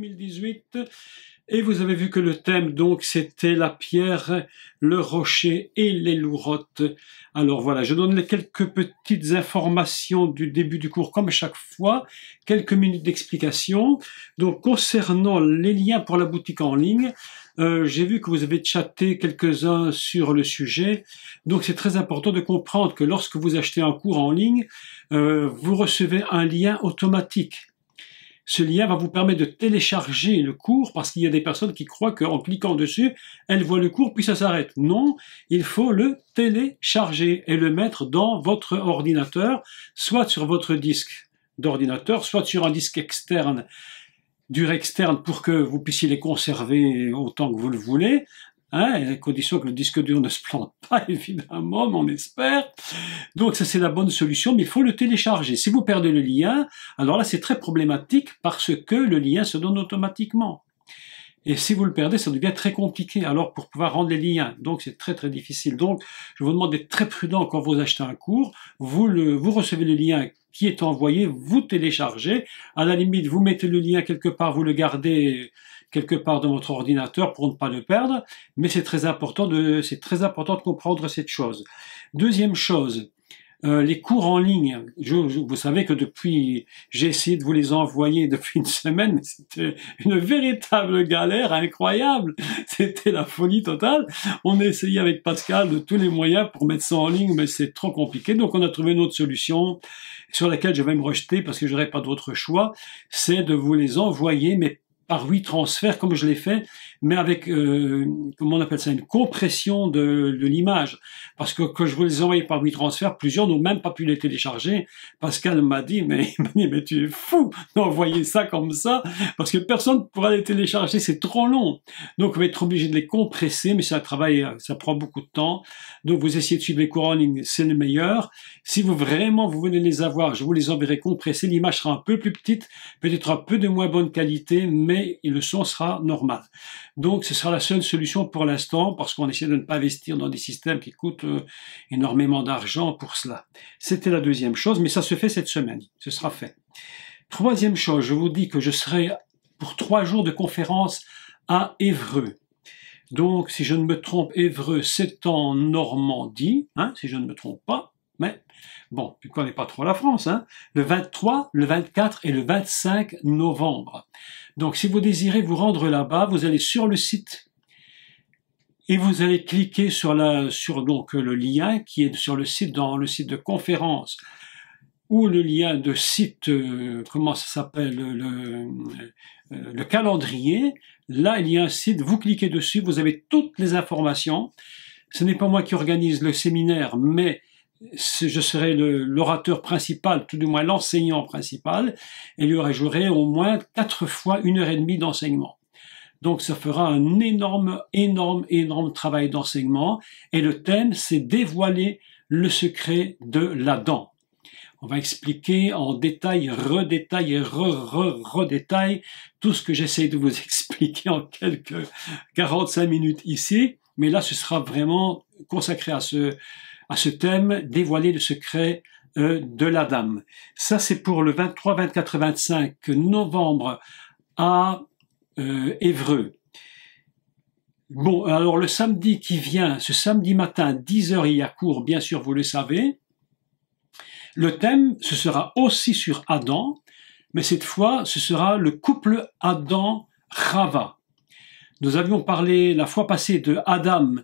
2018 et vous avez vu que le thème donc c'était la pierre, le rocher et les lourottes. Alors voilà, je donne quelques petites informations du début du cours comme chaque fois, quelques minutes d'explication. Donc concernant les liens pour la boutique en ligne, j'ai vu que vous avez chatté quelques-uns sur le sujet, donc c'est très important de comprendre que lorsque vous achetez un cours en ligne, vous recevez un lien automatique. Ce lien va vous permettre de télécharger le cours parce qu'il y a des personnes qui croient qu'en cliquant dessus, elles voient le cours puis ça s'arrête. Non, il faut le télécharger et le mettre dans votre ordinateur, soit sur votre disque d'ordinateur, soit sur un disque externe, dur externe pour que vous puissiez les conserver autant que vous le voulez, à condition que le disque dur ne se plante pas, évidemment, mais on espère. Donc ça c'est la bonne solution, mais il faut le télécharger. Si vous perdez le lien, alors là c'est très problématique parce que le lien se donne automatiquement. Et si vous le perdez, ça devient très compliqué alors pour pouvoir rendre les liens. Donc c'est très très difficile. Donc je vous demande d'être très prudent quand vous achetez un cours. Vous recevez le lien qui est envoyé, vous téléchargez. À la limite, vous mettez le lien quelque part, vous le gardez quelque part dans votre ordinateur pour ne pas le perdre. Mais c'est très important de comprendre cette chose. Deuxième chose, les cours en ligne, vous savez que j'ai essayé de vous les envoyer depuis une semaine, mais c'était une véritable galère incroyable, c'était la folie totale. On a essayé avec Pascal de tous les moyens pour mettre ça en ligne, mais c'est trop compliqué, donc on a trouvé une autre solution sur laquelle je vais me rejeter parce que je n'aurai pas d'autre choix, c'est de vous les envoyer, mais par WeTransfer, comme je l'ai fait, mais avec, comment on appelle ça, une compression de l'image. Parce que quand je vous les envoyais par WeTransfer, plusieurs n'ont même pas pu les télécharger. Pascal m'a dit, mais tu es fou d'envoyer ça comme ça, parce que personne ne pourra les télécharger, c'est trop long. Donc on va être obligé de les compresser, mais c'est un travail, ça prend beaucoup de temps. Donc vous essayez de suivre les cours en ligne, c'est le meilleur. Si vous voulez les avoir, je vous les enverrai compressés, l'image sera un peu plus petite, peut-être un peu de moins bonne qualité, mais le son sera normal. Donc ce sera la seule solution pour l'instant parce qu'on essaie de ne pas investir dans des systèmes qui coûtent énormément d'argent pour cela. C'était la deuxième chose, mais ça se fait cette semaine, ce sera fait. Troisième chose, je vous dis que je serai pour 3 jours de conférence à Évreux. Donc si je ne me trompe, Évreux c'est en Normandie, si je ne me trompe pas, mais bon, tu ne connais pas trop la France, le 23, le 24 et le 25 novembre. Donc si vous désirez vous rendre là-bas, vous allez sur le site et vous allez cliquer sur le lien qui est sur le site, dans le site de conférence, ou le lien de site, comment ça s'appelle, le calendrier. Là, il y a un site, vous cliquez dessus, vous avez toutes les informations. Ce n'est pas moi qui organise le séminaire, mais je serai l'orateur principal, tout du moins l'enseignant principal, et j'aurai au moins 4 fois 1h30 d'enseignement. Donc ça fera un énorme travail d'enseignement, et le thème c'est dévoiler le secret de la dent. On va expliquer en détail, redétail et redétail tout ce que j'essaie de vous expliquer en quelques 45 minutes ici, mais là ce sera vraiment consacré à ce thème, dévoiler le secret de la dame. Ça, c'est pour le 23, 24 et 25 novembre à Évreux. Bon, alors le samedi qui vient, ce samedi matin, 10h, il y a cours, bien sûr, vous le savez. Le thème, ce sera aussi sur Adam, mais cette fois, ce sera le couple Adam-Chava. Nous avions parlé la fois passée de Adam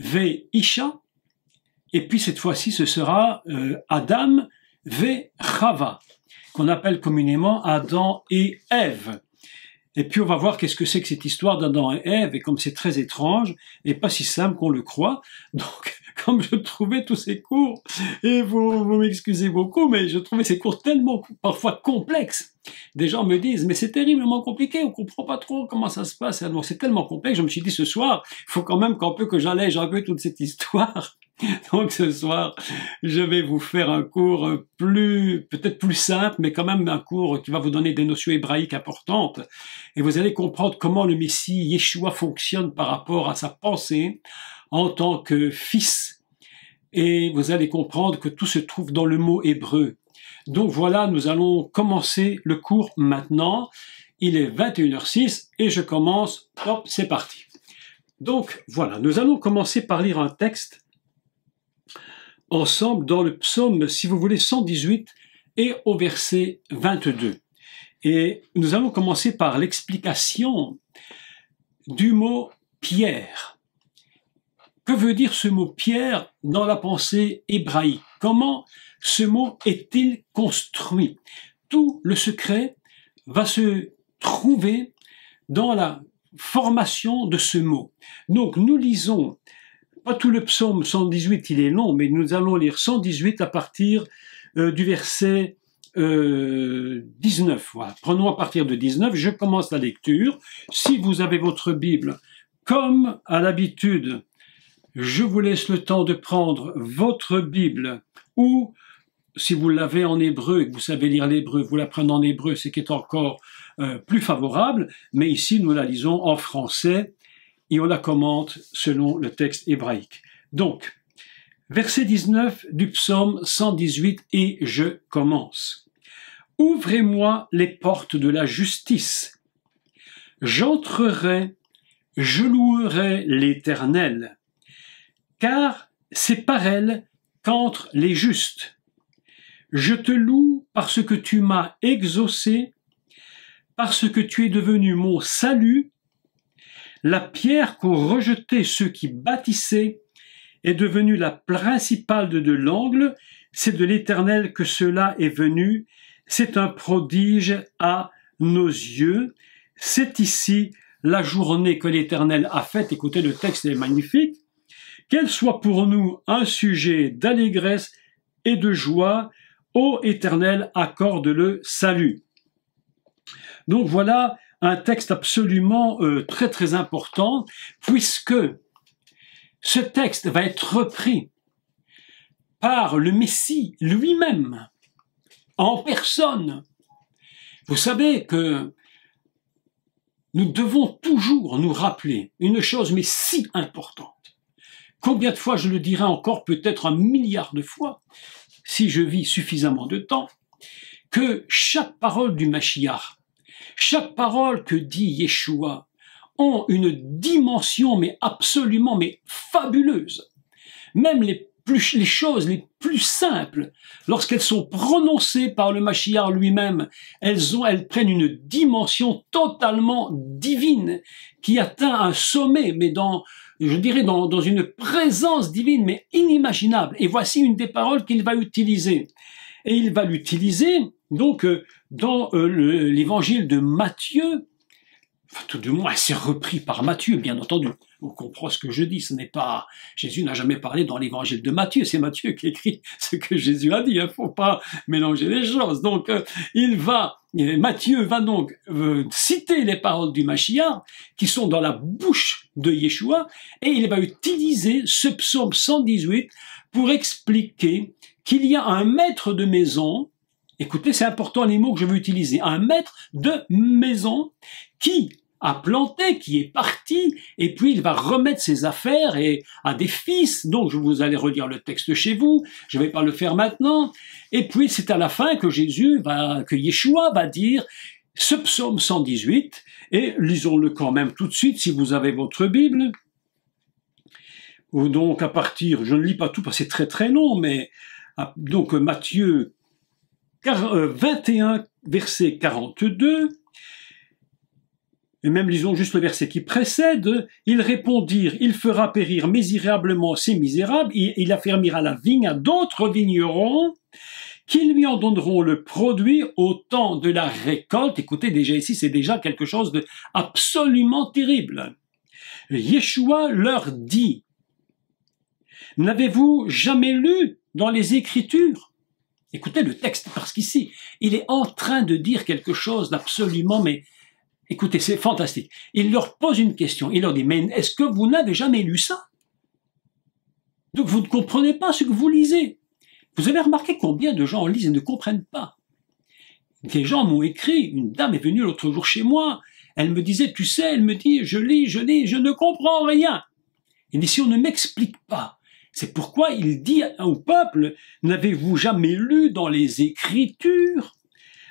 v. Isha, et puis cette fois-ci, ce sera Adam v. Chava, qu'on appelle communément Adam et Ève. Et puis on va voir qu'est-ce que c'est que cette histoire d'Adam et Ève, et comme c'est très étrange, et pas si simple qu'on le croit, donc comme je trouvais tous ces cours, et vous m'excusez beaucoup, mais je trouvais ces cours tellement parfois complexes. Des gens me disent, mais c'est terriblement compliqué, on ne comprend pas trop comment ça se passe. Alors c'est tellement complexe, je me suis dit ce soir, il faut quand même que j'allège un peu toute cette histoire. Donc ce soir, je vais vous faire un cours peut-être plus simple, mais quand même un cours qui va vous donner des notions hébraïques importantes. Et vous allez comprendre comment le Messie Yeshua fonctionne par rapport à sa pensée en tant que fils. Et vous allez comprendre que tout se trouve dans le mot hébreu. Donc voilà, nous allons commencer le cours maintenant. il est 21h06 et je commence, hop, c'est parti. Donc voilà, nous allons commencer par lire un texte ensemble dans le psaume, si vous voulez, 118 et au verset 22. Et nous allons commencer par l'explication du mot Pierre. Que veut dire ce mot Pierre dans la pensée hébraïque? Comment ce mot est-il construit? Tout le secret va se trouver dans la formation de ce mot. Donc nous lisons, pas tout le psaume 118, il est long, mais nous allons lire 118 à partir du verset 19. Voilà. Prenons à partir de 19, je commence la lecture. Si vous avez votre Bible, comme à l'habitude, je vous laisse le temps de prendre votre Bible, ou si vous l'avez en hébreu et que vous savez lire l'hébreu, vous la prenez en hébreu, ce qui est encore plus favorable, mais ici nous la lisons en français et on la commente selon le texte hébraïque. Donc, verset 19 du psaume 118 et je commence. « Ouvrez-moi les portes de la justice. J'entrerai, je louerai l'Éternel, car c'est par elle qu'entrent les justes. Je te loue parce que tu m'as exaucé, parce que tu es devenu mon salut. La pierre qu'ont rejetée ceux qui bâtissaient est devenue la principale de l'angle. C'est de l'Éternel que cela est venu. C'est un prodige à nos yeux. C'est ici la journée que l'Éternel a faite. Écoutez, le texte est magnifique. Qu'elle soit pour nous un sujet d'allégresse et de joie. Ô Éternel, accorde le salut. Donc voilà un texte absolument très très important, puisque ce texte va être repris par le Messie lui-même, en personne. Vous savez que nous devons toujours nous rappeler une chose, mais si importante. Combien de fois je le dirai encore, peut-être 1 milliard de fois, si je vis suffisamment de temps, que chaque parole du Mashiach, chaque parole que dit Yeshua, ont une dimension mais absolument fabuleuse. Même les choses les plus simples, lorsqu'elles sont prononcées par le Mashiach lui-même, elles prennent une dimension totalement divine qui atteint un sommet, mais je dirais dans une présence divine, mais inimaginable. Et voici une des paroles qu'il va utiliser. Et il va l'utiliser donc dans l'évangile de Matthieu, enfin, tout du moins c'est repris par Matthieu, bien entendu. On comprend ce que je dis, ce n'est pas... Jésus n'a jamais parlé dans l'évangile de Matthieu, c'est Matthieu qui écrit ce que Jésus a dit, il ne faut pas mélanger les choses. Donc Matthieu va donc citer les paroles du Mashiach qui sont dans la bouche de Yeshua et il va utiliser ce psaume 118 pour expliquer qu'il y a un maître de maison, écoutez, c'est important les mots que je veux utiliser, un maître de maison qui a planté, qui est parti, et puis il va remettre ses affaires à des fils. Donc vous allez relire le texte chez vous, je ne vais pas le faire maintenant. Et puis c'est à la fin que Yeshua va dire ce psaume 118, et lisons-le quand même tout de suite si vous avez votre Bible. Ou donc à partir, je ne lis pas tout parce que c'est très très long, mais donc Matthieu 21, verset 42, et même lisons juste le verset qui précède, ils répondirent, il fera périr misérablement ces misérables, il affermira la vigne à d'autres vignerons, qui lui en donneront le produit au temps de la récolte. Écoutez, déjà ici, c'est déjà quelque chose d'absolument terrible. Yeshua leur dit, n'avez-vous jamais lu dans les Écritures? Écoutez le texte, parce qu'ici, il est en train de dire quelque chose d'absolument, mais écoutez, c'est fantastique. Il leur pose une question, il leur dit, mais est-ce que vous n'avez jamais lu ça? Donc vous ne comprenez pas ce que vous lisez. Vous avez remarqué combien de gens lisent et ne comprennent pas. Des gens m'ont écrit, une dame est venue l'autre jour chez moi, elle me disait, tu sais, elle me dit, je lis, je ne comprends rien. Il dit, si on ne m'explique pas, c'est pourquoi il dit au peuple, n'avez-vous jamais lu dans les Écritures?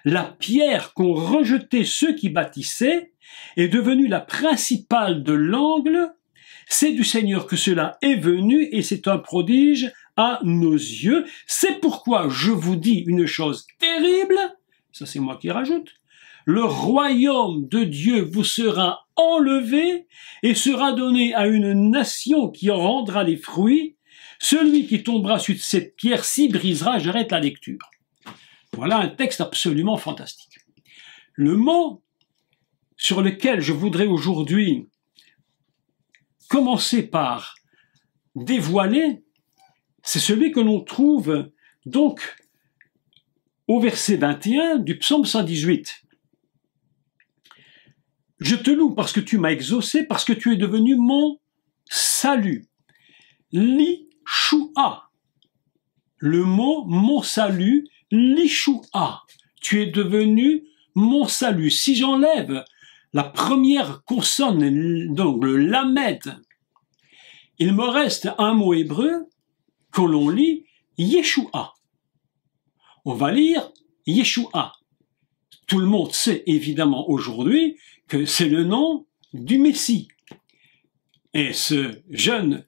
la pierre qu'ont rejetée ceux qui bâtissaient est devenue la principale de l'angle. C'est du Seigneur que cela est venu et c'est un prodige à nos yeux. C'est pourquoi je vous dis une chose terrible, ça c'est moi qui rajoute, le royaume de Dieu vous sera enlevé et sera donné à une nation qui en rendra les fruits. Celui qui tombera sur cette pierre s'y brisera. J'arrête la lecture. Voilà un texte absolument fantastique. Le mot sur lequel je voudrais aujourd'hui commencer par dévoiler, c'est celui que l'on trouve donc au verset 21 du psaume 118. Je te loue parce que tu m'as exaucé, parce que tu es devenu mon salut. L'Ishua. Le mot mon salut, l'Ishua. Tu es devenu mon salut. Si j'enlève la première consonne, donc le lamed, il me reste un mot hébreu que l'on lit Yeshua. On va lire Yeshua. Tout le monde sait évidemment aujourd'hui que c'est le nom du Messie. Et ce jeune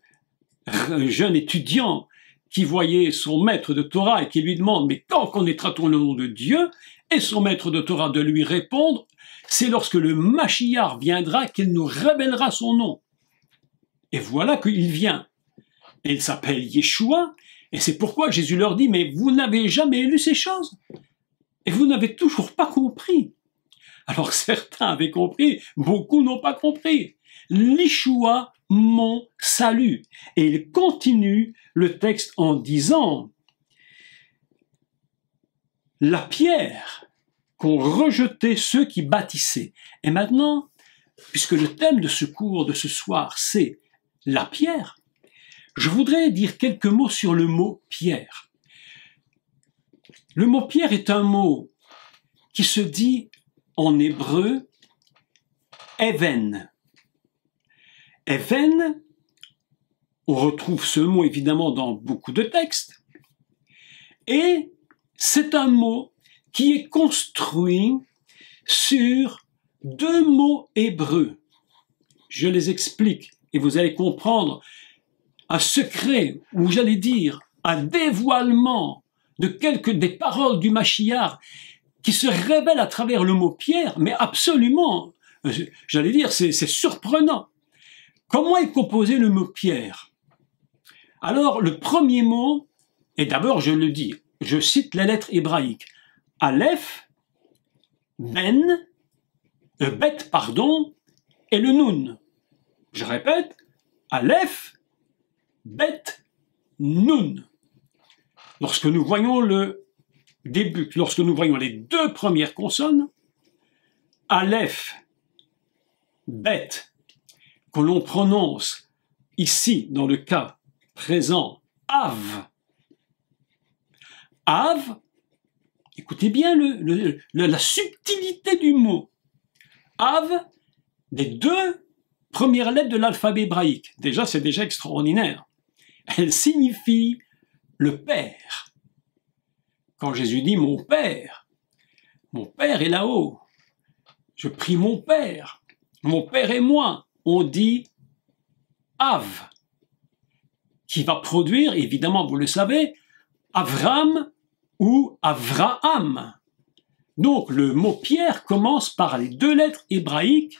étudiant qui voyait son maître de Torah et qui lui demande « Mais quand connaîtra-t-on le nom de Dieu ?» et son maître de Torah de lui répondre « C'est lorsque le Mashiach viendra qu'il nous révélera son nom. » Et voilà qu'il vient. Et il s'appelle Yeshua, et c'est pourquoi Jésus leur dit « Mais vous n'avez jamais lu ces choses et vous n'avez toujours pas compris. » Alors certains avaient compris, beaucoup n'ont pas compris. L'Ishua, mon salut. Et il continue le texte en disant la pierre qu'ont rejeté ceux qui bâtissaient. Et maintenant, puisque le thème de ce cours de ce soir, c'est la pierre, je voudrais dire quelques mots sur le mot pierre. Le mot pierre est un mot qui se dit en hébreu even. Even, on retrouve ce mot évidemment dans beaucoup de textes, et c'est un mot qui est construit sur deux mots hébreux. Je les explique et vous allez comprendre un secret, ou j'allais dire un dévoilement de quelques des paroles du Mashiach qui se révèlent à travers le mot pierre, mais absolument, j'allais dire, c'est surprenant. Comment est composé le mot pierre? Alors, le premier mot, et d'abord je le dis, je cite les lettres hébraïques, Aleph, Bet, et le Nun. Je répète, Aleph, Bet, Nun. Lorsque nous voyons le début, lorsque nous voyons les deux premières consonnes, Aleph, Bet, que l'on prononce ici, dans le cas présent, Av. Av, écoutez bien la subtilité du mot. Av, des deux premières lettres de l'alphabet hébraïque. Déjà, c'est déjà extraordinaire. Elle signifie le Père. Quand Jésus dit « mon Père est là-haut, je prie mon Père et moi », on dit « Av », qui va produire, évidemment, vous le savez, Avram ou Avraham. Donc, le mot pierre commence par les deux lettres hébraïques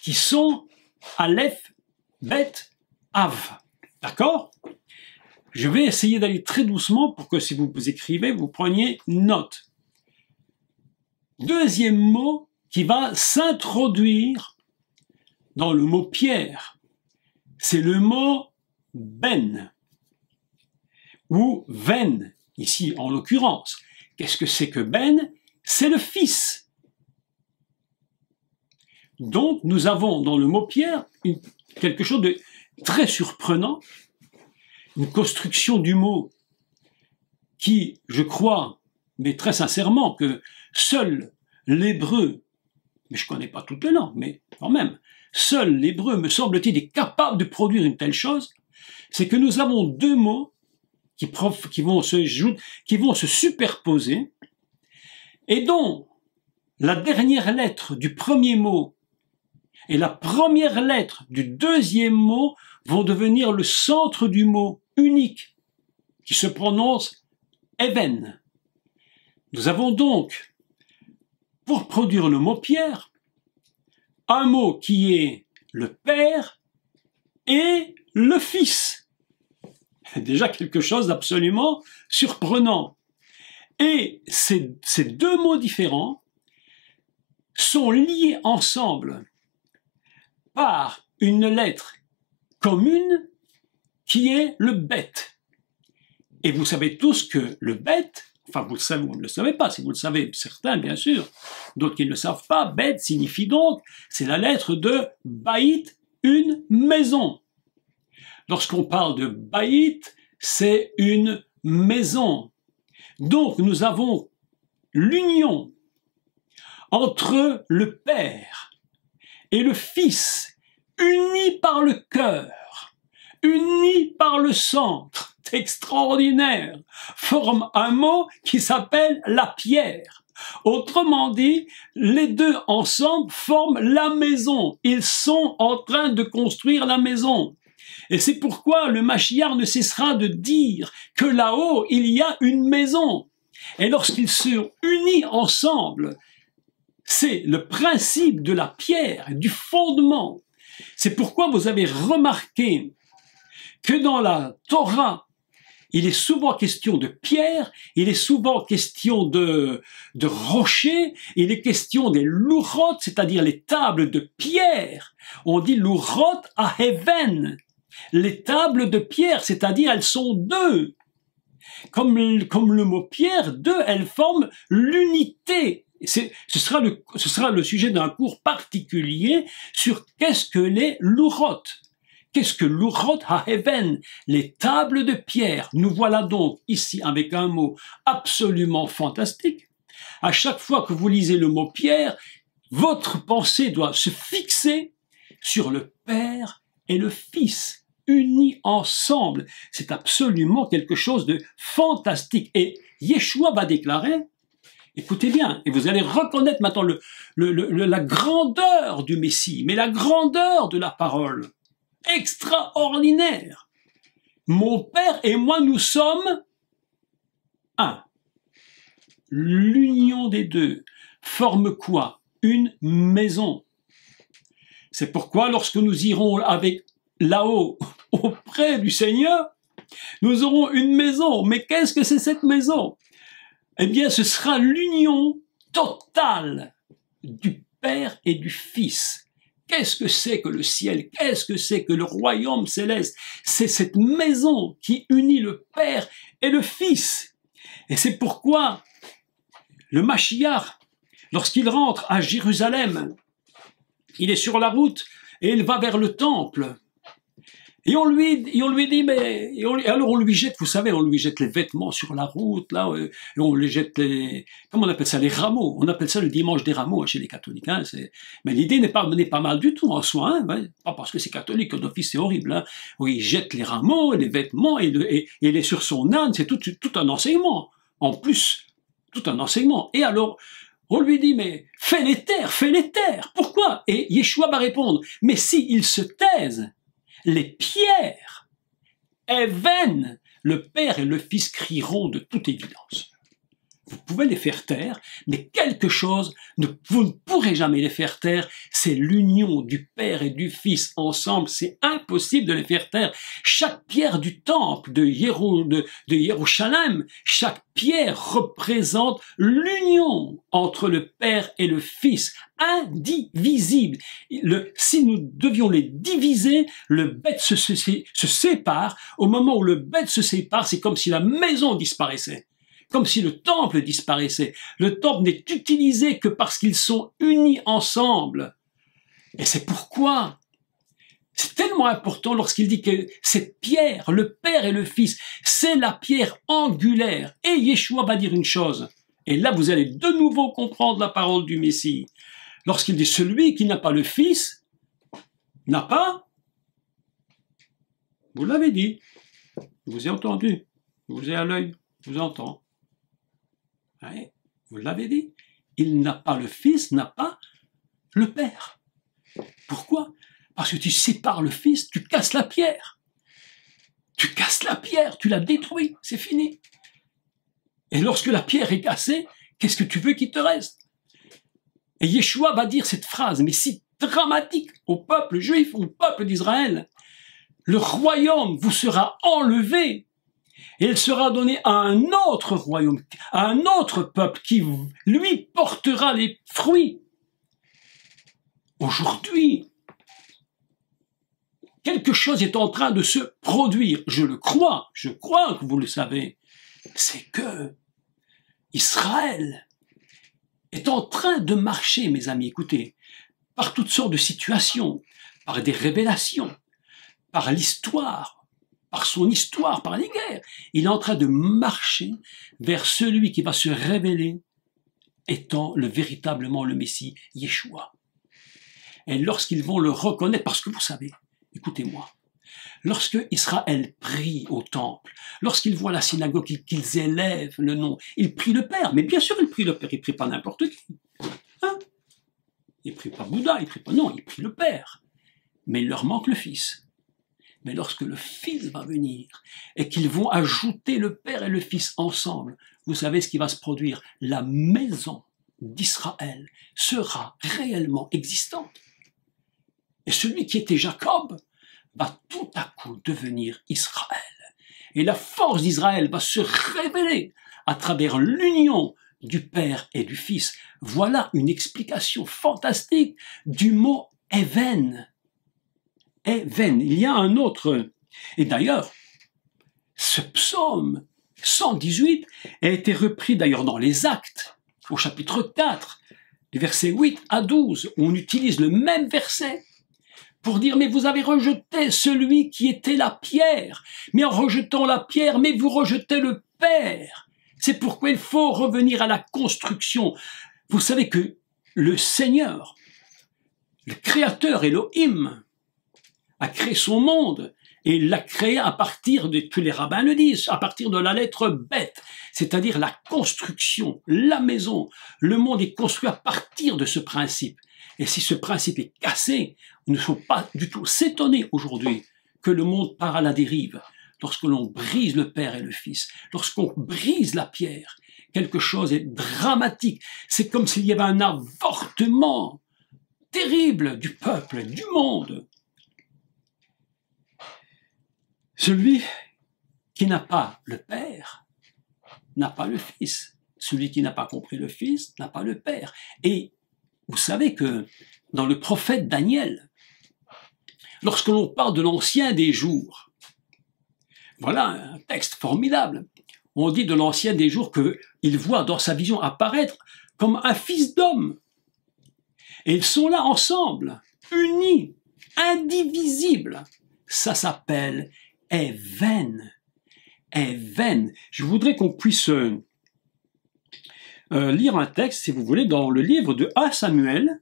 qui sont Aleph, Bet, Av. D'accord? Je vais essayer d'aller très doucement pour que si vous écrivez, vous preniez note. Deuxième mot qui va s'introduire dans le mot pierre, c'est le mot ben ou ven, ici en l'occurrence. Qu'est-ce que c'est que ben? C'est le fils. Donc nous avons dans le mot pierre quelque chose de très surprenant, une construction du mot qui, je crois, mais très sincèrement, que seul l'hébreu, mais je ne connais pas toutes les langues, mais quand même, seul l'hébreu, me semble-t-il, est capable de produire une telle chose, c'est que nous avons deux mots qui vont se superposer, et dont la dernière lettre du premier mot et la première lettre du deuxième mot vont devenir le centre du mot unique, qui se prononce even. Nous avons donc, pour produire le mot Pierre, un mot qui est le Père et le Fils. Déjà quelque chose d'absolument surprenant. Et ces deux mots différents sont liés ensemble par une lettre commune qui est le bet. Et vous savez tous que le bet, enfin vous le savez, vous ne le savez pas, si vous le savez, certains bien sûr, d'autres qui ne le savent pas, bet signifie donc, c'est la lettre de baït, une maison. Lorsqu'on parle de baït, c'est une maison. Donc nous avons l'union entre le Père et le Fils, unis par le cœur, unis par le centre, extraordinaire, forme un mot qui s'appelle la pierre. Autrement dit, les deux ensemble forment la maison. Ils sont en train de construire la maison. Et c'est pourquoi le Mashiach ne cessera de dire que là-haut, il y a une maison. Et lorsqu'ils sont unis ensemble, c'est le principe de la pierre, du fondement. C'est pourquoi vous avez remarqué que dans la Torah, il est souvent question de pierre, il est souvent question de rochers, il est question des lourotes, c'est-à-dire les tables de pierre. On dit lourotes à Heven. Les tables de pierre, c'est-à-dire elles sont deux. Comme le mot pierre, deux, elles forment l'unité. Ce sera le sujet d'un cours particulier sur qu'est-ce que les lourotes. Qu'est-ce que l'Urot HaHeven, les tables de pierre? Nous voilà donc ici avec un mot absolument fantastique. À chaque fois que vous lisez le mot pierre, votre pensée doit se fixer sur le Père et le Fils, unis ensemble. C'est absolument quelque chose de fantastique. Et Yeshua va déclarer, écoutez bien, et vous allez reconnaître maintenant la grandeur du Messie, mais la grandeur de la parole. Extraordinaire. Mon Père et moi, nous sommes un. L'union des deux forme quoi? Une maison. C'est pourquoi lorsque nous irons avec là-haut auprès du Seigneur, nous aurons une maison. Mais qu'est-ce que c'est cette maison? Eh bien, ce sera l'union totale du Père et du Fils. Qu'est-ce que c'est que le ciel? Qu'est-ce que c'est que le royaume céleste? C'est cette maison qui unit le Père et le Fils. Et c'est pourquoi le Mashiach, lorsqu'il rentre à Jérusalem, il est sur la route et il va vers le temple. Et on lui dit, mais... alors on lui jette, vous savez, on lui jette les vêtements sur la route, là, et on les jette comment on appelle ça, les rameaux. On appelle ça le dimanche des rameaux chez les catholiques. Hein, mais l'idée n'est pas mal du tout en soi, hein, ouais, pas parce que c'est catholique, que d'office c'est horrible. Hein. Oui, il jette les rameaux, les vêtements, et il est sur son âne, c'est tout un enseignement. En plus, tout un enseignement. Et alors, on lui dit, mais fais les taire, pourquoi? Et Yeshua va répondre, mais s'ils se taisent, les pierres, Even, le Père et le Fils crieront de toute évidence. Vous pouvez les faire taire, mais quelque chose, vous ne pourrez jamais les faire taire, c'est l'union du Père et du Fils ensemble, c'est impossible de les faire taire. Chaque pierre du temple de Yerushalem, chaque pierre représente l'union entre le Père et le Fils, indivisible. Si nous devions les diviser, le bête se sépare. Au moment où le bête se sépare, c'est comme si la maison disparaissait. Comme si le temple disparaissait. Le temple n'est utilisé que parce qu'ils sont unis ensemble. Et c'est pourquoi c'est tellement important lorsqu'il dit que cette pierre, le Père et le Fils, c'est la pierre angulaire. Et Yeshua va dire une chose. Et là, vous allez de nouveau comprendre la parole du Messie. Lorsqu'il dit celui qui n'a pas le Fils, n'a pas. Vous l'avez dit. Je vous ai entendu. Je vous ai à l'œil. Je vous entends. Ouais, vous l'avez dit. il n'a pas le Fils, n'a pas le Père. Pourquoi? Parce que tu sépares le Fils, tu casses la pierre. Tu casses la pierre, tu la détruis, c'est fini. Et lorsque la pierre est cassée, qu'est-ce que tu veux qu'il te reste? Et Yeshua va dire cette phrase, mais si dramatique au peuple juif, au peuple d'Israël. Le royaume vous sera enlevé et il sera donné à un autre royaume, à un autre peuple qui, lui, portera les fruits. Aujourd'hui, quelque chose est en train de se produire. Je crois que vous le savez. C'est que Israël est en train de marcher, mes amis, écoutez, par toutes sortes de situations, par des révélations, par l'histoire, par son histoire, par les guerres. Il est en train de marcher vers celui qui va se révéler étant véritablement le Messie, Yeshua. Et lorsqu'ils vont le reconnaître, parce que vous savez, écoutez-moi, lorsque Israël prie au temple, lorsqu'ils voient la synagogue, qu'ils élèvent le nom, ils prient le Père, mais bien sûr ils prient le Père, ils ne prient pas n'importe qui. Hein? Ils ne prient pas Bouddha, ils ne prient pas, non, ils prient le Père. Mais il leur manque le Fils. Mais lorsque le Fils va venir et qu'ils vont ajouter le Père et le Fils ensemble, vous savez ce qui va se produire? La maison d'Israël sera réellement existante. Et celui qui était Jacob va tout à coup devenir Israël. Et la force d'Israël va se révéler à travers l'union du Père et du Fils. Voilà une explication fantastique du mot « Even ». Even. Il y a un autre. Et d'ailleurs, ce psaume 118 a été repris d'ailleurs dans les Actes, au chapitre 4, du verset 8 à 12, où on utilise le même verset pour dire « Mais vous avez rejeté celui qui était la pierre, mais en rejetant la pierre, mais vous rejetez le Père. C'est pourquoi il faut revenir à la construction. » Vous savez que le Seigneur, le Créateur Elohim, a créé son monde et il l'a créé à partir de, tous les rabbins le disent, à partir de la lettre bête, c'est-à-dire la construction, la maison. Le monde est construit à partir de ce principe. Et si ce principe est cassé, il ne faut pas du tout s'étonner aujourd'hui que le monde part à la dérive. Lorsque l'on brise le Père et le Fils, lorsqu'on brise la pierre, quelque chose est dramatique. C'est comme s'il y avait un avortement terrible du peuple, du monde. Celui qui n'a pas le Père n'a pas le Fils. Celui qui n'a pas compris le Fils n'a pas le Père. Et vous savez que dans le prophète Daniel, lorsque l'on parle de l'ancien des jours, voilà un texte formidable. On dit de l'ancien des jours qu'il voit dans sa vision apparaître comme un fils d'homme. Et ils sont là ensemble, unis, indivisibles. Ça s'appelle Even. Even. Je voudrais qu'on puisse lire un texte, si vous voulez, dans le livre de 1 Samuel.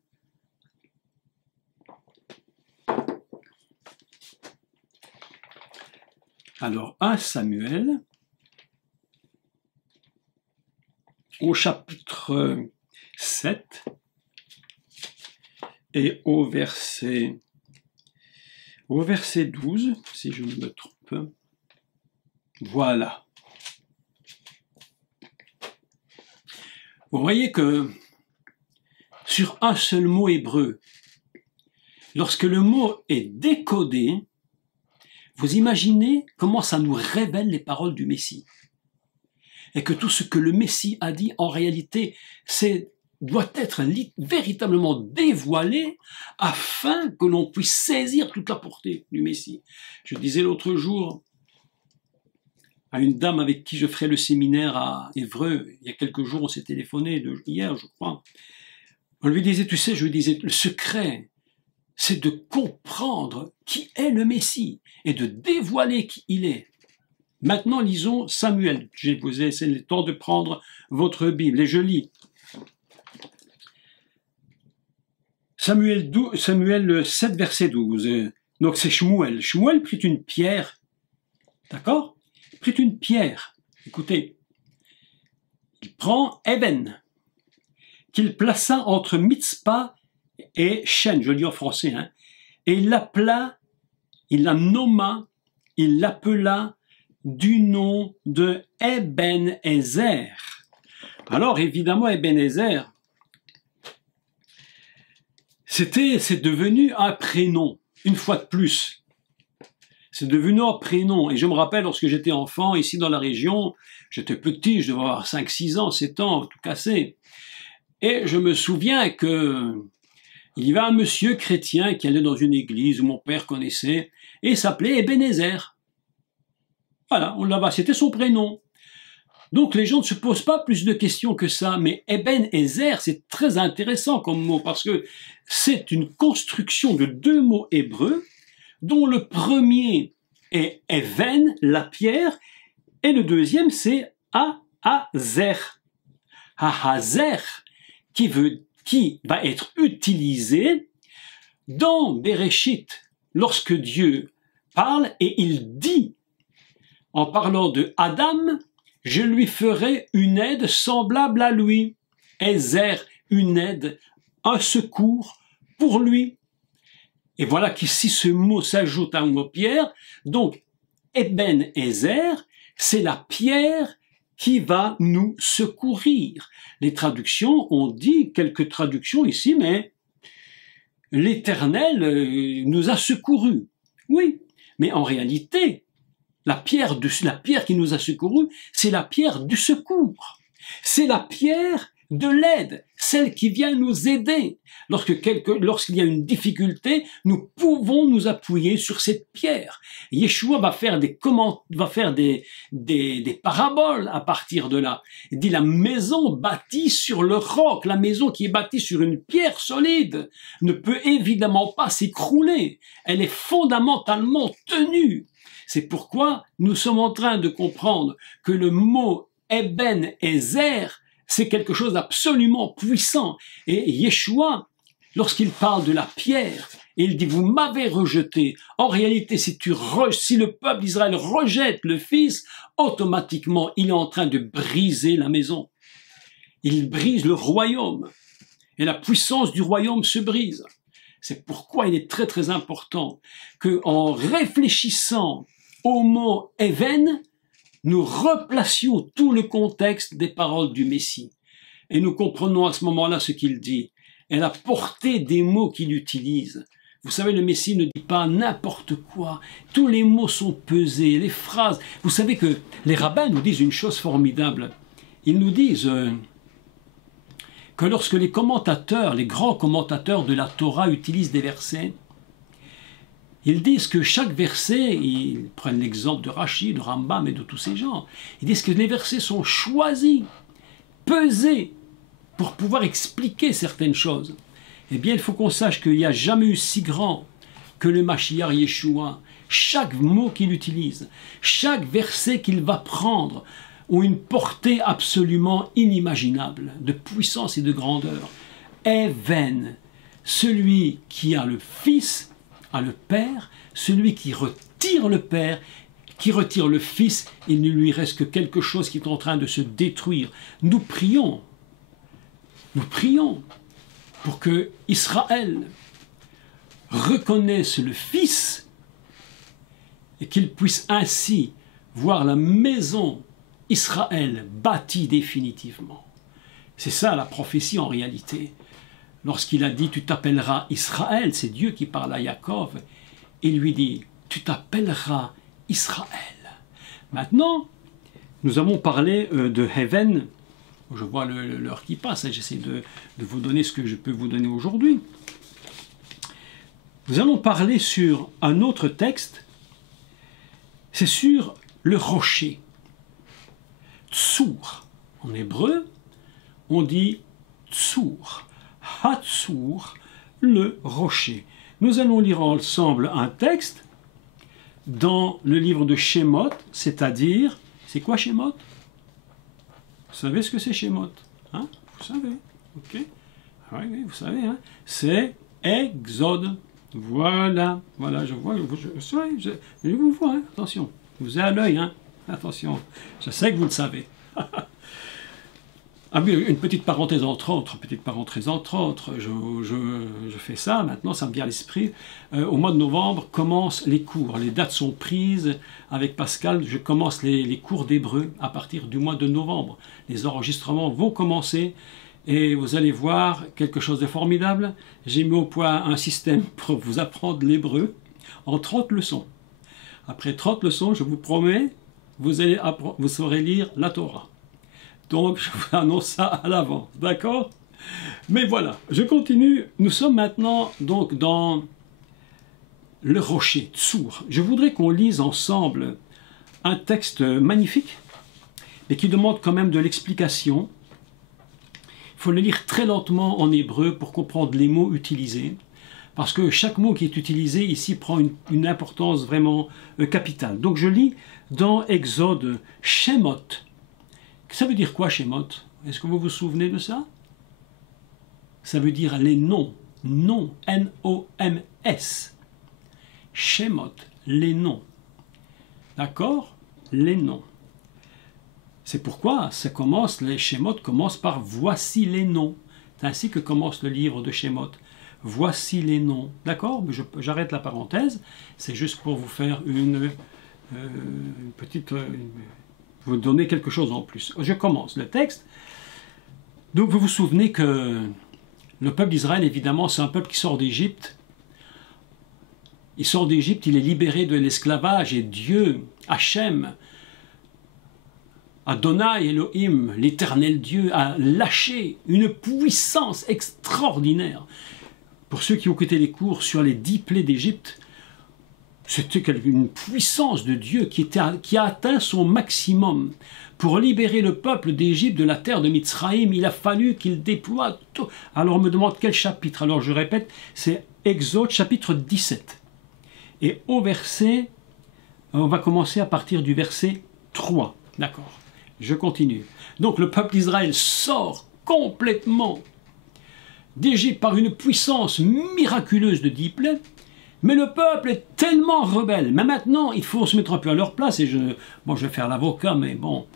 Alors, 1 Samuel, au chapitre 7 et au verset 12, si je ne me trompe. Voilà. Vous voyez que sur un seul mot hébreu, lorsque le mot est décodé, vous imaginez comment ça nous révèle les paroles du Messie. Et que tout ce que le Messie a dit, en réalité, doit être véritablement dévoilé afin que l'on puisse saisir toute la portée du Messie. Je disais l'autre jour à une dame avec qui je ferai le séminaire à Évreux, il y a quelques jours, on s'est téléphoné, hier je crois, on lui disait, tu sais, je lui disais, le secret, c'est de comprendre qui est le Messie et de dévoiler qui il est. Maintenant, lisons Samuel. Je vais vous laisser le temps de prendre votre Bible et je lis. Samuel 7, verset 12. Donc c'est Shmuel. Shmuel prit une pierre. D'accord? Il prit une pierre. Écoutez. Il prend Eben, qu'il plaça entre Mitzpah et Shen, je le dis en français, hein, et il la nomma, il l'appela du nom de Eben-Ezer. Alors évidemment, Eben-Ezer, c'est devenu un prénom, une fois de plus. C'est devenu un prénom. Et je me rappelle, lorsque j'étais enfant, ici dans la région, j'étais petit, je devais avoir 5, 6 ans, 7 ans, tout cassé. Et je me souviens que il y avait un monsieur chrétien qui allait dans une église où mon père connaissait, et il s'appelait Ebenezer. Voilà, c'était son prénom. Donc les gens ne se posent pas plus de questions que ça, mais Eben-Ezer, c'est très intéressant comme mot, parce que c'est une construction de 2 mots hébreux, dont le premier est Even, la pierre, et le deuxième c'est Ahazer. Ahazer, qui va être utilisé dans Bereshit, lorsque Dieu parle et il dit, en parlant de Adam, je lui ferai une aide semblable à lui. Ezer, une aide, un secours pour lui. Et voilà qu'ici ce mot s'ajoute à un mot pierre. Donc, Eben-Ezer, c'est la pierre qui va nous secourir. Les traductions, on dit quelques traductions ici, mais l'Éternel nous a secourus. Oui, mais en réalité, la pierre qui nous a secourus, c'est la pierre du secours. C'est la pierre de l'aide, celle qui vient nous aider. Lorsqu'il y a une difficulté, nous pouvons nous appuyer sur cette pierre. Yeshua va faire des paraboles à partir de là. Il dit la maison bâtie sur le roc, la maison qui est bâtie sur une pierre solide, ne peut évidemment pas s'écrouler. Elle est fondamentalement tenue. C'est pourquoi nous sommes en train de comprendre que le mot Eben-Ezer, c'est quelque chose d'absolument puissant. Et Yeshua, lorsqu'il parle de la pierre, il dit « vous m'avez rejeté ». En réalité, si le peuple d'Israël rejette le Fils, automatiquement, il est en train de briser la maison. Il brise le royaume. Et la puissance du royaume se brise. C'est pourquoi il est très très important qu'en réfléchissant au mot « Even », nous replacions tout le contexte des paroles du Messie. Et nous comprenons à ce moment-là ce qu'il dit. Et la portée des mots qu'il utilise. Vous savez, le Messie ne dit pas n'importe quoi. Tous les mots sont pesés, les phrases. Vous savez que les rabbins nous disent une chose formidable. Ils nous disent que lorsque les grands commentateurs de la Torah utilisent des versets, ils disent que chaque verset, ils prennent l'exemple de Rashi, de Rambam et de tous ces gens, ils disent que les versets sont choisis, pesés, pour pouvoir expliquer certaines choses. Eh bien, il faut qu'on sache qu'il n'y a jamais eu si grand que le Mashiach Yeshua. Chaque mot qu'il utilise, chaque verset qu'il va prendre, ont une portée absolument inimaginable, de puissance et de grandeur. Even, celui qui a le Fils, a le Père, celui qui retire le Père, qui retire le Fils, il ne lui reste que quelque chose qui est en train de se détruire. Nous prions pour que Israël reconnaisse le Fils et qu'il puisse ainsi voir la maison Israël bâtie définitivement. C'est ça la prophétie en réalité. Lorsqu'il a dit « tu t'appelleras Israël », c'est Dieu qui parle à Jacob, il lui dit « tu t'appelleras Israël ». Maintenant, nous avons parlé de Heaven. Je vois l'heure qui passe, et j'essaie de vous donner ce que je peux vous donner aujourd'hui. Nous allons parler sur un autre texte, c'est sur le rocher. Tsur. En hébreu, on dit Tsur. Hatsur, le rocher. Nous allons lire ensemble un texte dans le livre de Shemot, c'est-à-dire, c'est quoi Shemot? Vous savez ce que c'est Shemot? Hein? Vous savez, ok? Ah oui, vous savez, hein? C'est Exode. Voilà, je vois, je vous vois, hein? Attention, vous avez à l'œil, hein? Attention, je sais que vous le savez. Ah oui, une petite parenthèse entre autres, je fais ça, maintenant ça me vient à l'esprit. Au mois de novembre commencent les cours, les dates sont prises avec Pascal, je commence les cours d'hébreu à partir du mois de novembre. Les enregistrements vont commencer et vous allez voir quelque chose de formidable. J'ai mis au point un système pour vous apprendre l'hébreu en 30 leçons. Après 30 leçons, je vous promets, vous saurez lire la Torah. Donc, je vous annonce ça à l'avance, d'accord? Mais voilà, je continue. Nous sommes maintenant donc dans le rocher, Tsour. Je voudrais qu'on lise ensemble un texte magnifique, mais qui demande quand même de l'explication. Il faut le lire très lentement en hébreu pour comprendre les mots utilisés, parce que chaque mot qui est utilisé ici prend une importance vraiment capitale. Donc, je lis dans Exode, Shemot. Ça veut dire quoi, Shemot? Est-ce que vous vous souvenez de ça? Ça veut dire les noms. Noms, N-O-M-S. Shemot, les noms. D'accord? Les noms. C'est pourquoi les Shemot commencent par « voici les noms ». C'est ainsi que commence le livre de Shemot. Voici les noms. D'accord? J'arrête la parenthèse. C'est juste pour vous faire une petite... vous donner quelque chose en plus. Je commence le texte. Donc vous vous souvenez que le peuple d'Israël, évidemment, c'est un peuple qui sort d'Égypte. Il sort d'Égypte, il est libéré de l'esclavage et Dieu, Hachem, Adonai Elohim, l'éternel Dieu, a lâché une puissance extraordinaire. Pour ceux qui ont écouté les cours sur les 10 plaies d'Égypte, c'était une puissance de Dieu qui a atteint son maximum. Pour libérer le peuple d'Égypte de la terre de Mitzraïm, il a fallu qu'il déploie tout. Alors on me demande quel chapitre. Alors je répète, c'est Exode chapitre 17. Et au verset, on va commencer à partir du verset 3. D'accord, je continue. Donc le peuple d'Israël sort complètement d'Égypte par une puissance miraculeuse de 10 plaies. Mais le peuple est tellement rebelle. Mais maintenant, il faut se mettre un peu à leur place. Et je vais faire l'avocat, mais bon,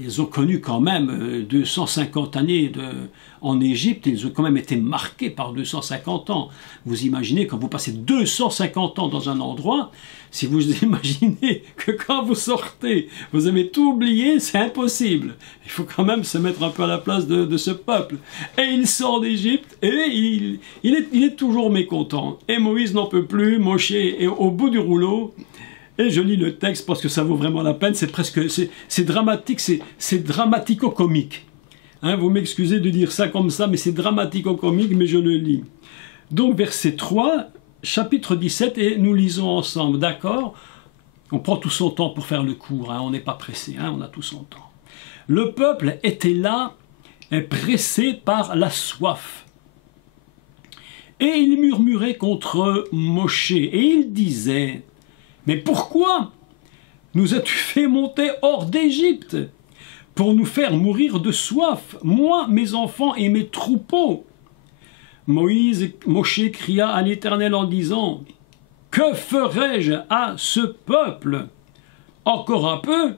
ils ont connu quand même 250 années en Égypte. Ils ont quand même été marqués par 250 ans. Vous imaginez, quand vous passez 250 ans dans un endroit, si vous imaginez que quand vous sortez, vous avez tout oublié, c'est impossible. Il faut quand même se mettre un peu à la place de ce peuple. Et il sort d'Égypte et il est toujours mécontent. Et Moïse n'en peut plus, Moshe est au bout du rouleau. Et je lis le texte parce que ça vaut vraiment la peine. C'est dramatique, c'est dramatico-comique. Hein, vous m'excusez de dire ça comme ça, mais c'est dramatico-comique, mais je le lis. Donc verset 3, chapitre 17, et nous lisons ensemble, d'accord? On prend tout son temps pour faire le cours, hein, on n'est pas pressé, hein, on a tout son temps. Le peuple était là, pressé par la soif. Et il murmurait contre Moshe, et il disait, « Mais pourquoi nous as-tu fait monter hors d'Égypte pour nous faire mourir de soif, moi, mes enfants et mes troupeaux ?» Moshe cria à l'Éternel en disant, « Que ferai-je à ce peuple? Encore un peu,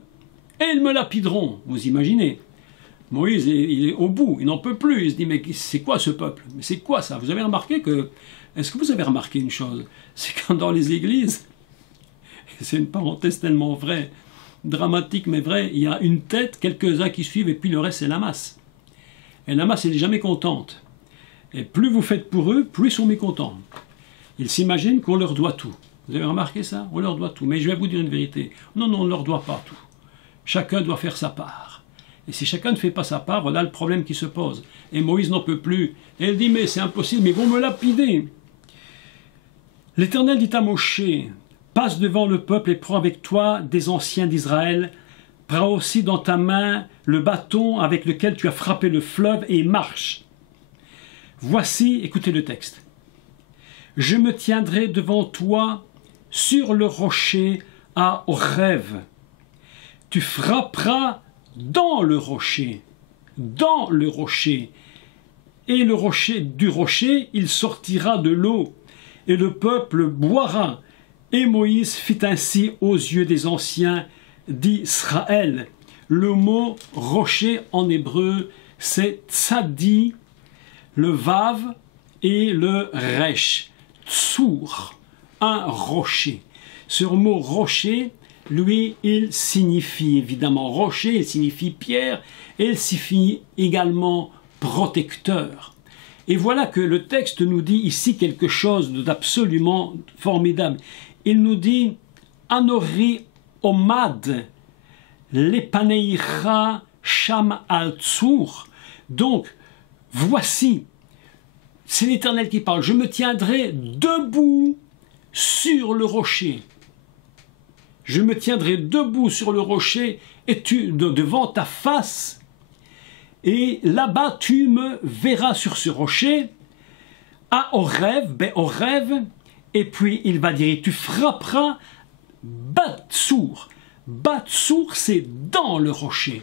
et ils me lapideront. » Vous imaginez? Moïse, il est au bout, il n'en peut plus. Il se dit, mais c'est quoi ce peuple? Mais c'est quoi ça? Vous avez remarqué que... Est-ce que vous avez remarqué une chose? C'est quand dans les églises, c'est une parenthèse tellement vraie, dramatique mais vraie, il y a une tête, quelques-uns qui suivent, et puis le reste c'est la masse. Et la masse, elle n'est jamais contente. Et plus vous faites pour eux, plus ils sont mécontents. Ils s'imaginent qu'on leur doit tout. Vous avez remarqué ça? On leur doit tout. Mais je vais vous dire une vérité. Non, on ne leur doit pas tout. Chacun doit faire sa part. Et si chacun ne fait pas sa part, voilà le problème qui se pose. Et Moïse n'en peut plus. Et il dit, mais c'est impossible, mais ils vont me lapider. L'Éternel dit à Moshe, passe devant le peuple et prends avec toi des anciens d'Israël. Prends aussi dans ta main le bâton avec lequel tu as frappé le fleuve et marche. Voici, écoutez le texte. Je me tiendrai devant toi sur le rocher à Horeb. Tu frapperas dans le rocher, et le rocher du rocher, il sortira de l'eau, et le peuple boira. Et Moïse fit ainsi aux yeux des anciens d'Israël. Le mot rocher en hébreu, c'est tzadi, le vav et le resh. Tsour, un rocher. Ce mot rocher, lui, il signifie évidemment rocher, il signifie pierre, et il signifie également protecteur. Et voilà que le texte nous dit ici quelque chose d'absolument formidable. Il nous dit Anori omad lepaneira sham al tsur. Donc, voici, c'est l'Éternel qui parle, je me tiendrai debout sur le rocher. Je me tiendrai debout sur le rocher et devant ta face, et là-bas tu me verras sur ce rocher, à Horeb, et puis il va dire, tu frapperas Batsour. Batsour, c'est dans le rocher.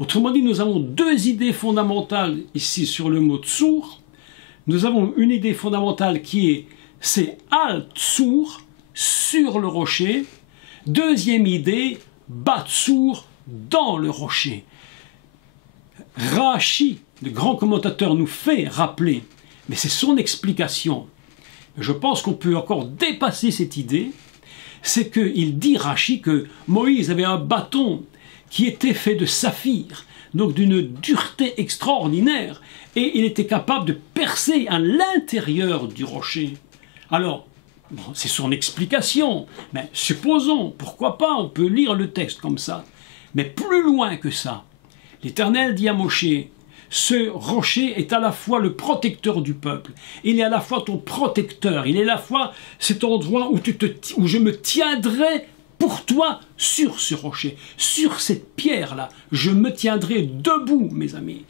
Autrement dit, nous avons deux idées fondamentales ici sur le mot Tsour. Nous avons une idée fondamentale qui est, c'est Al-Tsour, sur le rocher. Deuxième idée, Batsour, dans le rocher. Rashi, le grand commentateur, nous fait rappeler, mais c'est son explication. Je pense qu'on peut encore dépasser cette idée. C'est qu'il dit, Rashi, que Moïse avait un bâton qui était fait de saphir, donc d'une dureté extraordinaire, et il était capable de percer à l'intérieur du rocher. Alors, bon, c'est son explication, mais supposons, pourquoi pas, on peut lire le texte comme ça. Mais plus loin que ça, l'Éternel dit à Moshe, ce rocher est à la fois le protecteur du peuple, il est à la fois ton protecteur, il est à la fois cet endroit où je me tiendrai pour toi sur ce rocher, sur cette pierre-là, je me tiendrai debout, mes amis.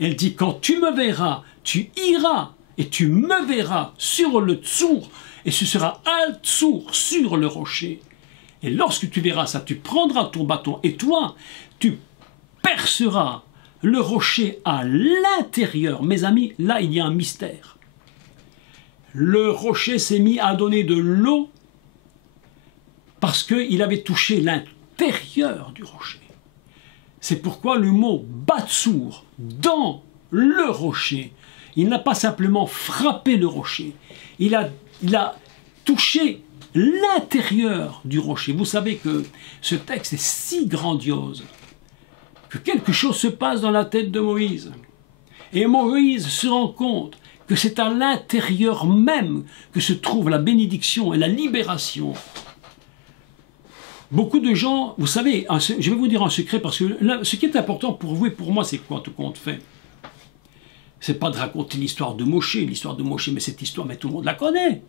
Elle dit, quand tu me verras, tu iras et tu me verras sur le Tsour, et ce sera Al-Tsour sur le rocher. Et lorsque tu verras ça, tu prendras ton bâton et toi, tu perceras le rocher à l'intérieur. Mes amis, là il y a un mystère. Le rocher s'est mis à donner de l'eau parce qu'il avait touché l'intérieur du rocher. C'est pourquoi le mot Batsour, dans le rocher, il n'a pas simplement frappé le rocher, il a touché l'intérieur du rocher. Vous savez que ce texte est si grandiose que quelque chose se passe dans la tête de Moïse. Et Moïse se rend compte que c'est à l'intérieur même que se trouve la bénédiction et la libération. Beaucoup de gens, vous savez, je vais vous dire un secret, parce que là, ce qui est important pour vous et pour moi, c'est quoi tout compte fait? C'est pas de raconter l'histoire de Moshe, mais cette histoire, mais tout le monde la connaît.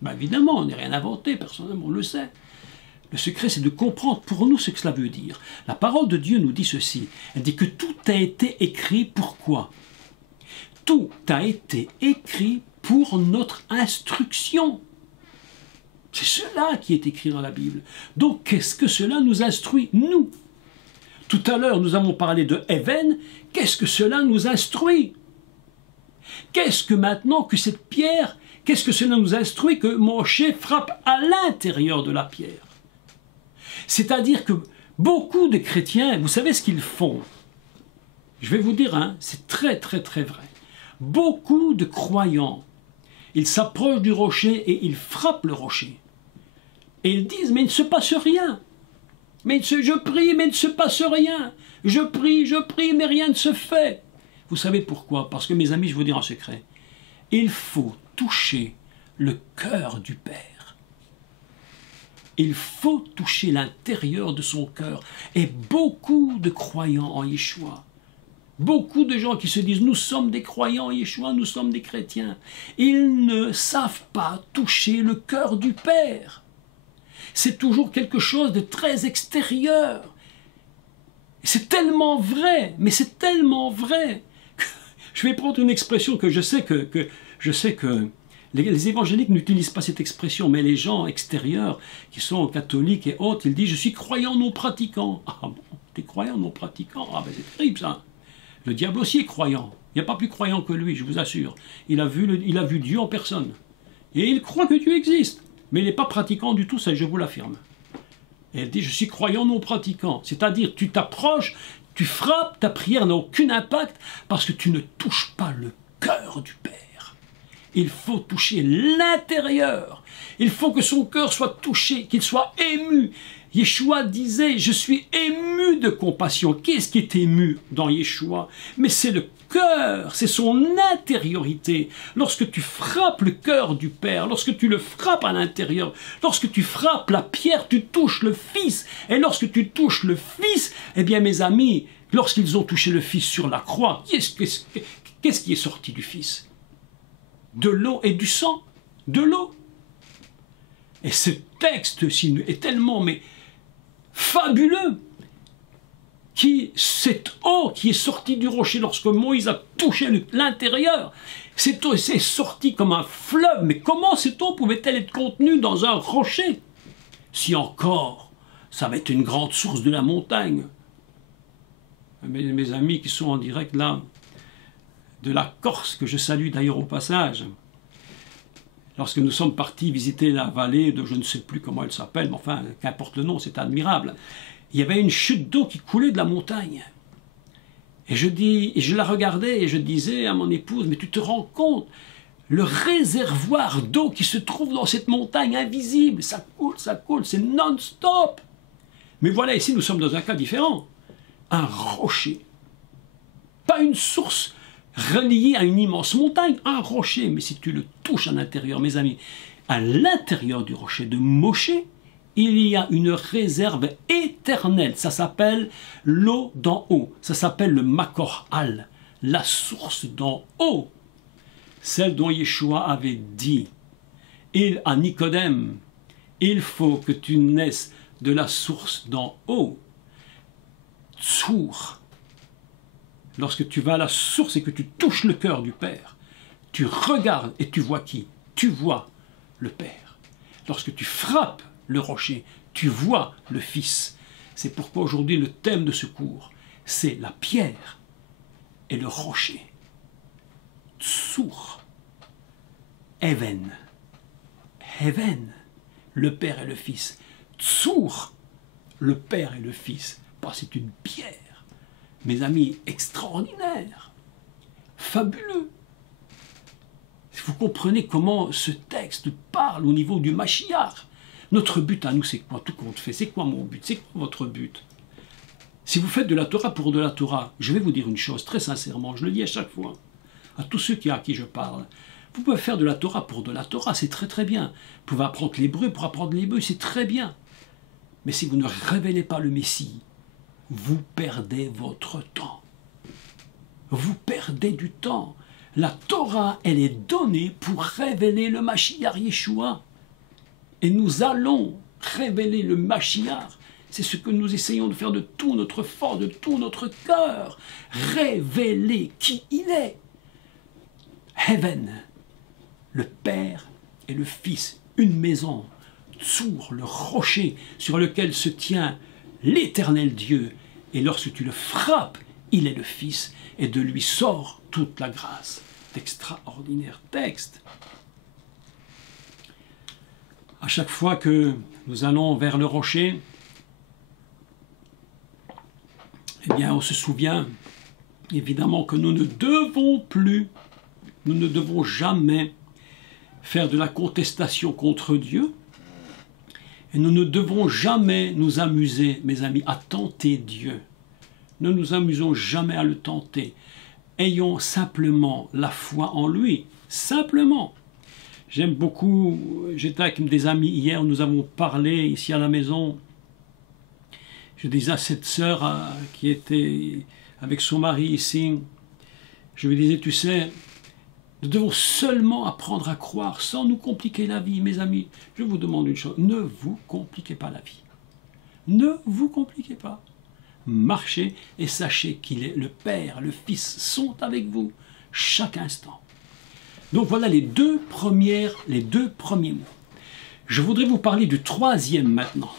Ben évidemment, on n'est rien inventé, personnellement, on le sait. Le secret, c'est de comprendre pour nous ce que cela veut dire. La parole de Dieu nous dit ceci. Elle dit que tout a été écrit pourquoi? Tout a été écrit pour notre instruction. C'est cela qui est écrit dans la Bible. Donc, qu'est-ce que cela nous instruit, nous? Tout à l'heure, nous avons parlé de Even. Qu'est-ce que cela nous instruit? Qu'est-ce que maintenant que cette pierre, qu'est-ce que cela nous instruit que Moshe frappe à l'intérieur de la pierre? C'est-à-dire que beaucoup de chrétiens, vous savez ce qu'ils font? Je vais vous dire, hein, c'est très très très vrai. Beaucoup de croyants, ils s'approchent du rocher et ils frappent le rocher. Et ils disent, mais il ne se passe rien. Je prie, mais il ne se passe rien. Je prie, mais rien ne se fait. Vous savez pourquoi? Parce que, mes amis, je vais vous dire un secret. Il faut toucher le cœur du Père. Il faut toucher l'intérieur de son cœur. Et beaucoup de croyants en Yeshua, beaucoup de gens qui se disent « nous sommes des croyants en Yeshua, nous sommes des chrétiens », ils ne savent pas toucher le cœur du Père. C'est toujours quelque chose de très extérieur. C'est tellement vrai, mais c'est tellement vrai. Je vais prendre une expression que je sais que les évangéliques n'utilisent pas cette expression, mais les gens extérieurs qui sont catholiques et autres, ils disent « je suis croyant non pratiquant ». Ah bon, t'es croyant non pratiquant? Ah ben c'est terrible ça. Le diable aussi est croyant. Il n'y a pas plus croyant que lui, je vous assure. Il a vu Dieu en personne. Et il croit que Dieu existe. Mais il n'est pas pratiquant du tout, ça je vous l'affirme. Et elle dit, je suis croyant non pratiquant. C'est-à-dire, tu t'approches, tu frappes, ta prière n'a aucun impact parce que tu ne touches pas le cœur du Père. Il faut toucher l'intérieur. Il faut que son cœur soit touché, qu'il soit ému. Yeshua disait, je suis ému de compassion. Qu'est-ce qui est ému dans Yeshua? Mais c'est le cœur, c'est son intériorité. Lorsque tu frappes le cœur du Père, lorsque tu le frappes à l'intérieur, lorsque tu frappes la pierre, tu touches le Fils. Et lorsque tu touches le Fils, eh bien mes amis, lorsqu'ils ont touché le Fils sur la croix, qu'est-ce qui est sorti du Fils? De l'eau et du sang. De l'eau. Et ce texte-ci est tellement fabuleux. Cette eau qui est sortie du rocher lorsque Moïse a touché l'intérieur, cette eau est sortie comme un fleuve. Mais comment cette eau pouvait-elle être contenue dans un rocher? Si encore, ça va être une grande source de la montagne. Mes amis qui sont en direct là, de la Corse, que je salue d'ailleurs au passage, lorsque nous sommes partis visiter la vallée de je ne sais plus comment elle s'appelle, mais enfin, qu'importe le nom, c'est admirable. Il y avait une chute d'eau qui coulait de la montagne. Et je la regardais et je disais à mon épouse, mais tu te rends compte, le réservoir d'eau qui se trouve dans cette montagne invisible, ça coule, c'est non-stop. Mais voilà, ici nous sommes dans un cas différent. Un rocher. Pas une source reliée à une immense montagne, un rocher. Mais si tu le touches à l'intérieur, mes amis, à l'intérieur du rocher de Moshe, il y a une réserve éternelle. Ça s'appelle l'eau d'en haut. Ça s'appelle le Makor Al, la source d'en haut. Celle dont Yeshua avait dit à Nicodème, il faut que tu naisses de la source d'en haut. Tsour. Lorsque tu vas à la source et que tu touches le cœur du Père, tu regardes et tu vois qui? Tu vois le Père. Lorsque tu frappes le rocher, tu vois le Fils. C'est pourquoi aujourd'hui le thème de ce cours, c'est la pierre et le rocher. Tsour. Even. Even. Le Père et le Fils. Tsour. Le Père et le Fils. C'est une pierre. Mes amis, extraordinaire. Fabuleux. Vous comprenez comment ce texte parle au niveau du Mashiach. Notre but à nous, c'est quoi? Tout compte fait. C'est quoi mon but? C'est quoi votre but? Si vous faites de la Torah pour de la Torah, je vais vous dire une chose, très sincèrement, je le dis à chaque fois, à tous ceux à qui je parle. Vous pouvez faire de la Torah pour de la Torah, c'est très très bien. Vous pouvez apprendre l'hébreu pour apprendre l'hébreu, c'est très bien. Mais si vous ne révélez pas le Messie, vous perdez votre temps. Vous perdez du temps. La Torah, elle est donnée pour révéler le Mashiach Yeshua. Et nous allons révéler le Mashiach. C'est ce que nous essayons de faire de tout notre force, de tout notre cœur. Révéler qui il est. Heaven, le Père et le Fils, une maison. Tsour, le rocher sur lequel se tient l'éternel Dieu. Et lorsque tu le frappes, il est le Fils. Et de lui sort toute la grâce. D'extraordinaire texte. À chaque fois que nous allons vers le rocher, eh bien, on se souvient évidemment que nous ne devons plus, nous ne devons jamais faire de la contestation contre Dieu, et nous ne devons jamais nous amuser, mes amis, à tenter Dieu. Ne nous amusons jamais à le tenter. Ayons simplement la foi en lui, simplement. J'aime beaucoup, j'étais avec des amis hier, nous avons parlé ici à la maison. Je disais à cette sœur qui était avec son mari ici, je lui disais, tu sais, nous devons seulement apprendre à croire sans nous compliquer la vie. Mes amis, je vous demande une chose, ne vous compliquez pas la vie. Ne vous compliquez pas. Marchez et sachez qu'il est le Père, le Fils sont avec vous chaque instant. Donc voilà les deux premiers mots. Je voudrais vous parler du troisième maintenant.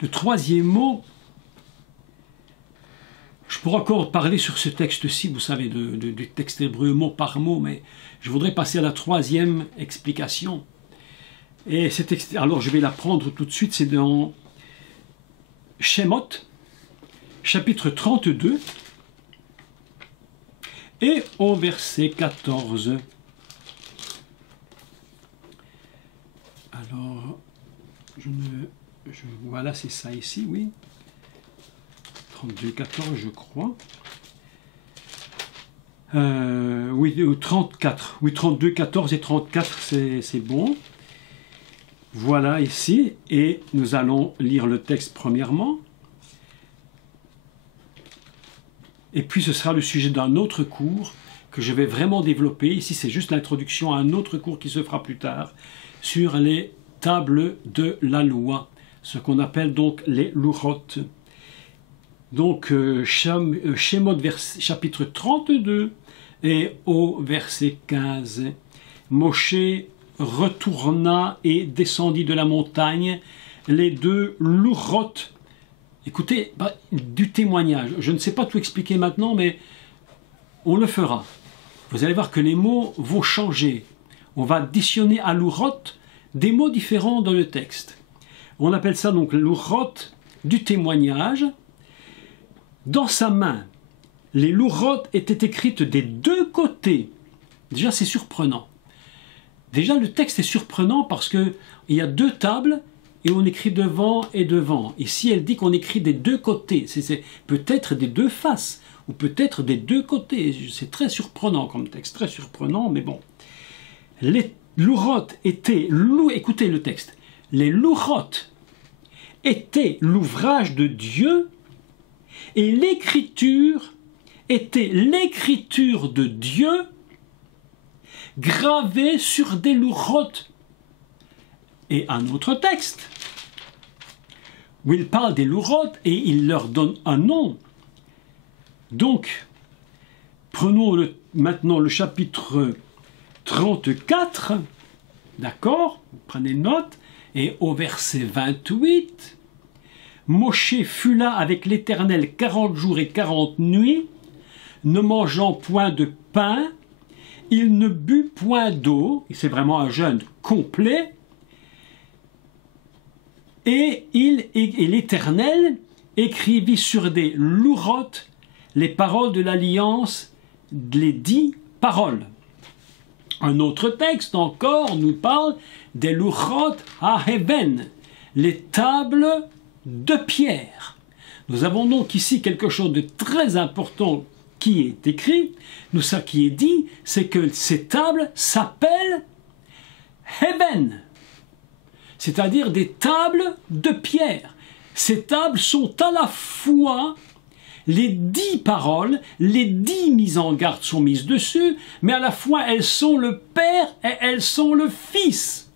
Le troisième mot, je pourrais encore parler sur ce texte-ci, vous savez, du texte hébreu mot par mot, mais je voudrais passer à la troisième explication. Et alors je vais la prendre tout de suite, c'est dans Shemot, chapitre 32, et au verset 14. Alors, voilà, c'est ça ici, oui. 32, 14, je crois. Oui, 34. Oui, 32, 14 et 34, c'est bon. Voilà ici, et nous allons lire le texte premièrement. Et puis ce sera le sujet d'un autre cours que je vais vraiment développer. Ici, c'est juste l'introduction à un autre cours qui se fera plus tard sur les tables de la loi, ce qu'on appelle donc les Lurot. Donc, Shemot chapitre 32 et au verset 15. Moshe retourna et descendit de la montagne les deux Lurot. Écoutez, du témoignage. Je ne sais pas tout expliquer maintenant, mais on le fera. Vous allez voir que les mots vont changer. On va additionner à Lurot des mots différents dans le texte. On appelle ça donc Lurot du témoignage. Dans sa main, les Lurot étaient écrites des deux côtés. Déjà, c'est surprenant. Déjà, le texte est surprenant parce qu'il y a deux tables et on écrit devant et devant. Ici, elle dit qu'on écrit des deux côtés. C'est peut-être des deux faces ou peut-être des deux côtés. C'est très surprenant comme texte, très surprenant, mais bon. Les Lurot étaient, écoutez le texte, les Lurot étaient l'ouvrage de Dieu et l'écriture était l'écriture de Dieu gravée sur des Lurot. Et un autre texte où il parle des Lurot et il leur donne un nom. Donc, prenons maintenant le chapitre 34, d'accord, vous prenez note, et au verset 28, Moshe fut là avec l'Éternel 40 jours et 40 nuits, ne mangeant point de pain, il ne but point d'eau, et c'est vraiment un jeûne complet, et l'Éternel écrivit sur des Lurot les paroles de l'alliance, les 10 paroles. Un autre texte encore nous parle des Lurot HaEben, les tables de pierre. Nous avons donc ici quelque chose de très important qui est écrit. Nous, ça qui est dit, c'est que ces tables s'appellent Eben, c'est-à-dire des tables de pierre. Ces tables sont à la fois les 10 paroles, les 10 mises en garde sont mises dessus, mais à la fois elles sont le Père et elles sont le Fils.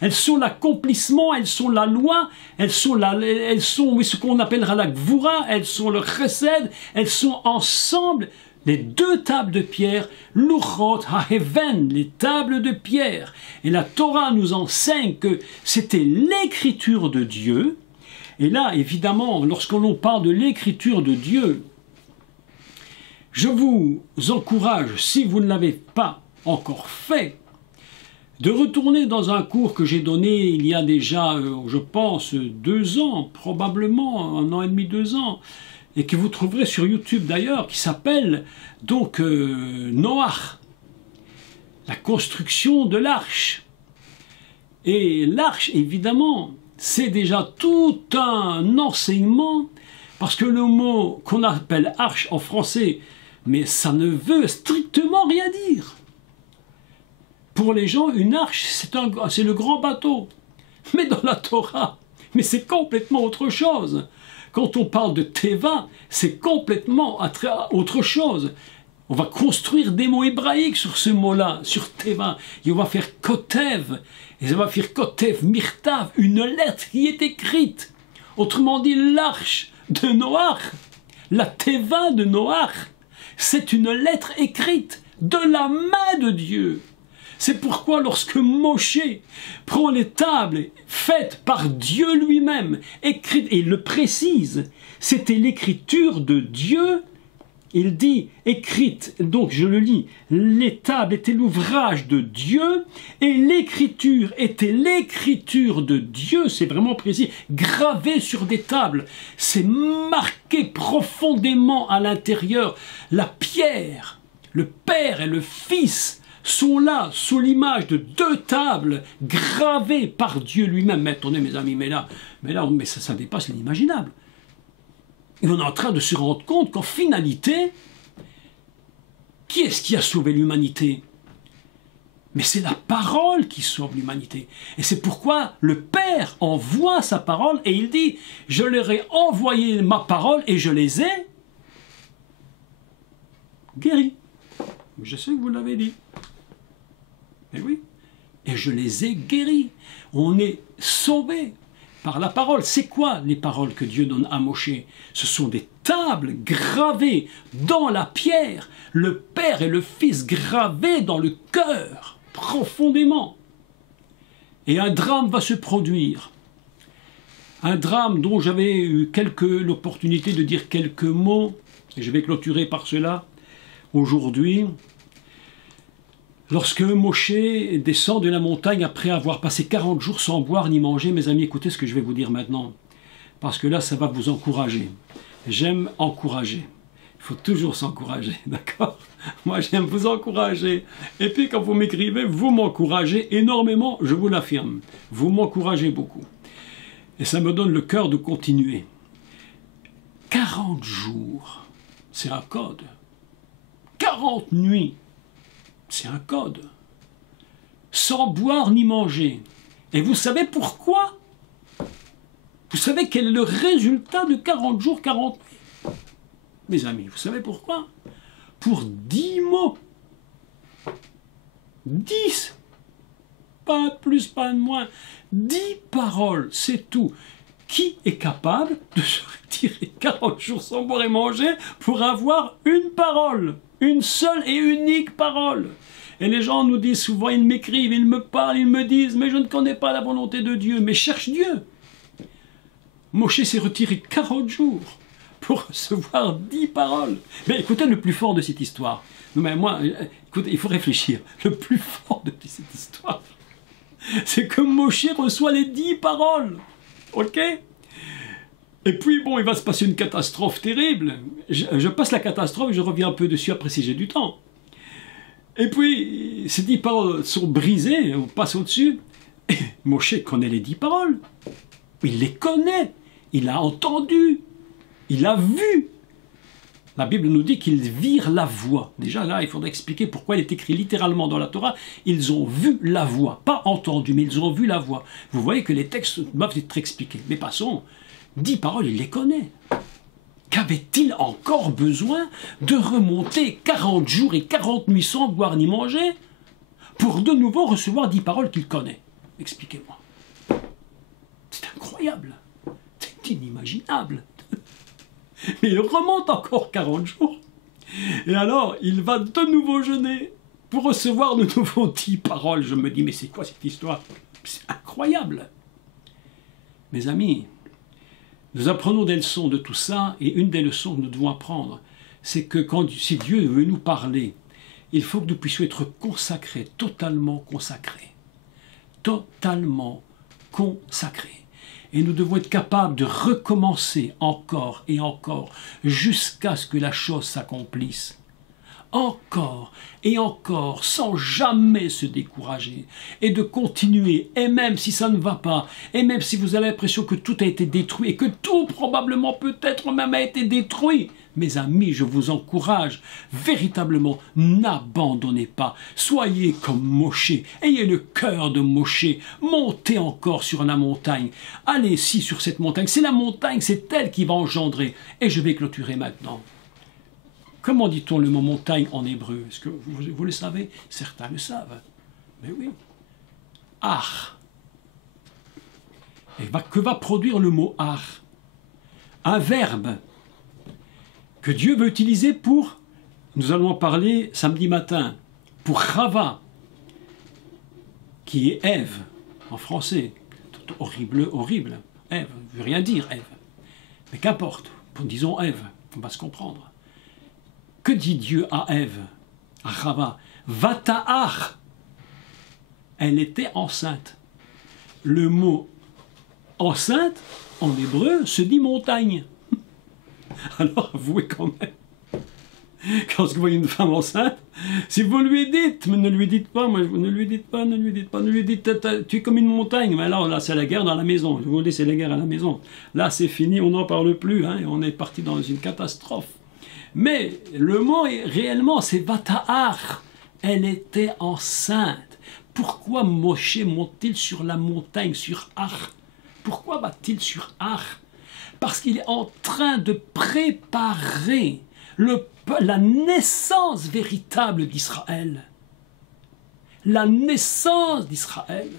Elles sont l'accomplissement, elles sont la loi, elles sont ce qu'on appellera la Gvura, elles sont le Chesed, elles sont ensemble les deux tables de pierre, Lurot HaEven, les tables de pierre. Et la Torah nous enseigne que c'était l'écriture de Dieu. Et là, évidemment, lorsque l'on parle de l'écriture de Dieu, je vous encourage, si vous ne l'avez pas encore fait, de retourner dans un cours que j'ai donné il y a déjà, je pense, 2 ans, probablement 1 an et demi, 2 ans, et que vous trouverez sur YouTube d'ailleurs, qui s'appelle donc Noach, la construction de l'arche. Et l'arche, évidemment, c'est déjà tout un enseignement, parce que le mot qu'on appelle arche en français, mais ça ne veut strictement rien dire. Pour les gens, une arche, c'est le grand bateau. Mais dans la Torah, mais c'est complètement autre chose. Quand on parle de Teva, c'est complètement autre chose. On va construire des mots hébraïques sur ce mot-là, sur Teva. Et on va faire Kotev. Et on va faire Kotev Mirtav, une lettre qui est écrite. Autrement dit, l'arche de Noach, la Teva de Noach, c'est une lettre écrite de la main de Dieu. C'est pourquoi lorsque Moshe prend les tables faites par Dieu lui-même, écrites, et il le précise, c'était l'écriture de Dieu il dit, écrite, donc je le lis, les tables étaient l'ouvrage de Dieu et l'écriture était l'écriture de Dieu, c'est vraiment précis, gravé sur des tables, c'est marqué profondément à l'intérieur. La pierre, le Père et le Fils sont là, sous l'image de deux tables gravées par Dieu lui-même. Mais attendez mes amis, mais ça dépasse l'imaginable. Et on est en train de se rendre compte qu'en finalité, qui est-ce qui a sauvé l'humanité? Mais c'est la parole qui sauve l'humanité. Et c'est pourquoi le Père envoie sa parole et il dit, je leur ai envoyé ma parole et je les ai guéris. Je sais que vous l'avez dit. Mais oui. Et je les ai guéris. On est sauvés par la parole. C'est quoi les paroles que Dieu donne à Moshe? Ce sont des tables gravées dans la pierre, le Père et le Fils gravés dans le cœur, profondément. Et un drame va se produire. Un drame dont j'avais eu l'opportunité de dire quelques mots, et je vais clôturer par cela aujourd'hui. Lorsque Moshe descend de la montagne après avoir passé 40 jours sans boire ni manger, mes amis, écoutez ce que je vais vous dire maintenant, parce que là, ça va vous encourager. J'aime encourager. Il faut toujours s'encourager, d'accord? Moi, j'aime vous encourager. Et puis, quand vous m'écrivez, vous m'encouragez énormément, je vous l'affirme. Vous m'encouragez beaucoup. Et ça me donne le cœur de continuer. 40 jours, c'est un code. 40 nuits. C'est un code. Sans boire ni manger. Et vous savez pourquoi? Vous savez quel est le résultat de 40 jours, 40 nuits? Mes amis, vous savez pourquoi? Pour 10 mots. 10. Pas de plus, pas de moins. 10 paroles, c'est tout. Qui est capable de se retirer 40 jours sans boire et manger pour avoir une parole? Une seule et unique parole. Et les gens nous disent souvent, ils m'écrivent, ils me parlent, ils me disent, mais je ne connais pas la volonté de Dieu, mais cherche Dieu. Moshe s'est retiré 40 jours pour recevoir 10 paroles. Mais écoutez le plus fort de cette histoire. Mais moi, écoutez, il faut réfléchir. Le plus fort de cette histoire, c'est que Moshe reçoit les 10 paroles. Ok? Et puis, bon, il va se passer une catastrophe terrible. Je passe la catastrophe et je reviens un peu dessus après si j'ai du temps. Et puis, ces 10 paroles sont brisées, on passe au-dessus. Et Moshe connaît les 10 paroles. Il les connaît. Il a entendu. Il a vu. La Bible nous dit qu'ils virent la voix. Déjà là, il faudrait expliquer pourquoi il est écrit littéralement dans la Torah. Ils ont vu la voix. Pas entendu, mais ils ont vu la voix. Vous voyez que les textes doivent être expliqués. Mais passons. 10 paroles, il les connaît. Qu'avait-il encore besoin de remonter 40 jours et 40 nuits sans boire ni manger pour de nouveau recevoir 10 paroles qu'il connaît? Expliquez-moi. C'est incroyable. C'est inimaginable. Mais il remonte encore 40 jours. Et alors, il va de nouveau jeûner pour recevoir de nouveau 10 paroles. Je me dis, mais c'est quoi cette histoire? C'est incroyable. Mes amis, nous apprenons des leçons de tout ça, et une des leçons que nous devons apprendre, c'est que si Dieu veut nous parler, il faut que nous puissions être consacrés, totalement consacrés. Totalement consacrés. Et nous devons être capables de recommencer encore et encore, jusqu'à ce que la chose s'accomplisse. Encore et encore, sans jamais se décourager, et de continuer, et même si ça ne va pas, et même si vous avez l'impression que tout a été détruit, et que tout probablement peut-être même a été détruit, mes amis, je vous encourage, véritablement, n'abandonnez pas, soyez comme Moshe, ayez le cœur de Moshe, montez encore sur la montagne, allez-y sur cette montagne, c'est la montagne, c'est elle qui va engendrer, et je vais clôturer maintenant. Comment dit-on le mot montagne en hébreu? Est-ce que vous le savez? Certains le savent. Mais oui. Ar. Et que va produire le mot ar? Un verbe que Dieu veut utiliser pour, nous allons en parler samedi matin, pour Chava, qui est Ève, en français. Horrible, horrible. Ève, ne veut rien dire, Ève. Mais qu'importe, disons Ève, on va se comprendre. Que dit Dieu à Ève, à Chava? Vata'ar. Elle était enceinte. Le mot enceinte, en hébreu, se dit montagne. Alors avouez quand même, quand vous voyez une femme enceinte, si vous lui dites, mais ne lui dites pas, ne lui dites pas, ne lui dites, tu es comme une montagne, mais alors là c'est la guerre dans la maison, je vous dis c'est la guerre à la maison, là c'est fini, on n'en parle plus, hein, on est parti dans une catastrophe. Mais le mot est réellement, c'est Vata'ar, elle était enceinte. Pourquoi Moshe monte-t-il sur la montagne, sur Ar? Pourquoi va-t-il sur Ar? Parce qu'il est en train de préparer la naissance véritable d'Israël. La naissance d'Israël.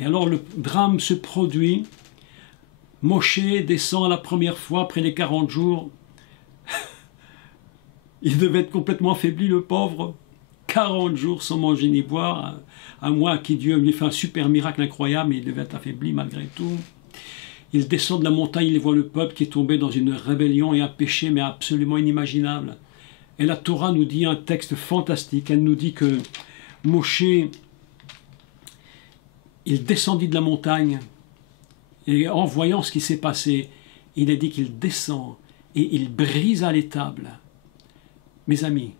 Et alors le drame se produit. Moshe descend la première fois après les 40 jours. Il devait être complètement affaibli, le pauvre. 40 jours sans manger ni boire, à moins que Dieu lui fait un super miracle incroyable, mais il devait être affaibli malgré tout. Il descend de la montagne, il voit le peuple qui est tombé dans une rébellion et un péché, mais absolument inimaginable. Et la Torah nous dit un texte fantastique, elle nous dit que Moshe, il descendit de la montagne, et en voyant ce qui s'est passé, il a dit qu'il descend et il brisa les tables. Mes amis,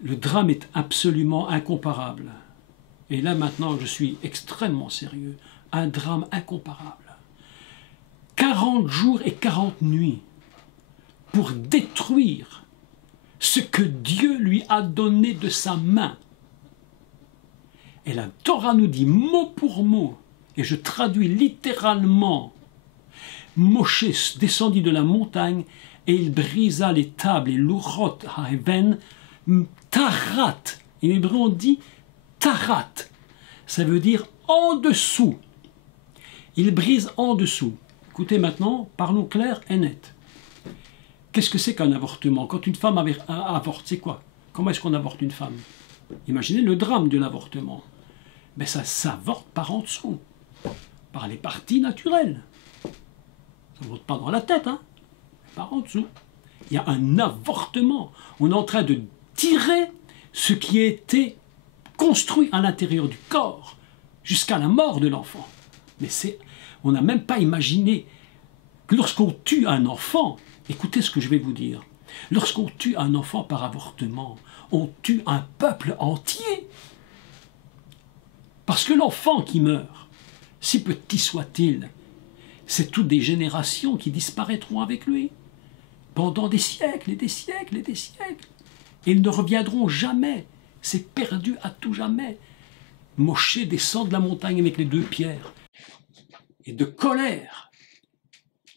le drame est absolument incomparable. Et là maintenant, je suis extrêmement sérieux. Un drame incomparable. 40 jours et 40 nuits pour détruire ce que Dieu lui a donné de sa main. Et la Torah nous dit mot pour mot, et je traduis littéralement, Moshe descendit de la montagne et il brisa les tables, et l'urot haven, tarat. En hébreu on dit tarat. Ça veut dire en dessous. Il brise en dessous. Écoutez maintenant, parlons clair et net. Qu'est-ce que c'est qu'un avortement? Quand une femme avorte, c'est quoi? Comment est-ce qu'on avorte une femme? Imaginez le drame de l'avortement. Mais ça s'avorte par en dessous, par les parties naturelles. Ça ne monte pas dans la tête, hein? Par en dessous. Il y a un avortement. On est en train de tirer ce qui a été construit à l'intérieur du corps jusqu'à la mort de l'enfant. Mais on n'a même pas imaginé que lorsqu'on tue un enfant, écoutez ce que je vais vous dire, lorsqu'on tue un enfant par avortement, on tue un peuple entier. Parce que l'enfant qui meurt, si petit soit-il, c'est toutes des générations qui disparaîtront avec lui pendant des siècles et des siècles et des siècles. Et ils ne reviendront jamais. C'est perdu à tout jamais. Moshe descend de la montagne avec les 2 pierres. Et de colère,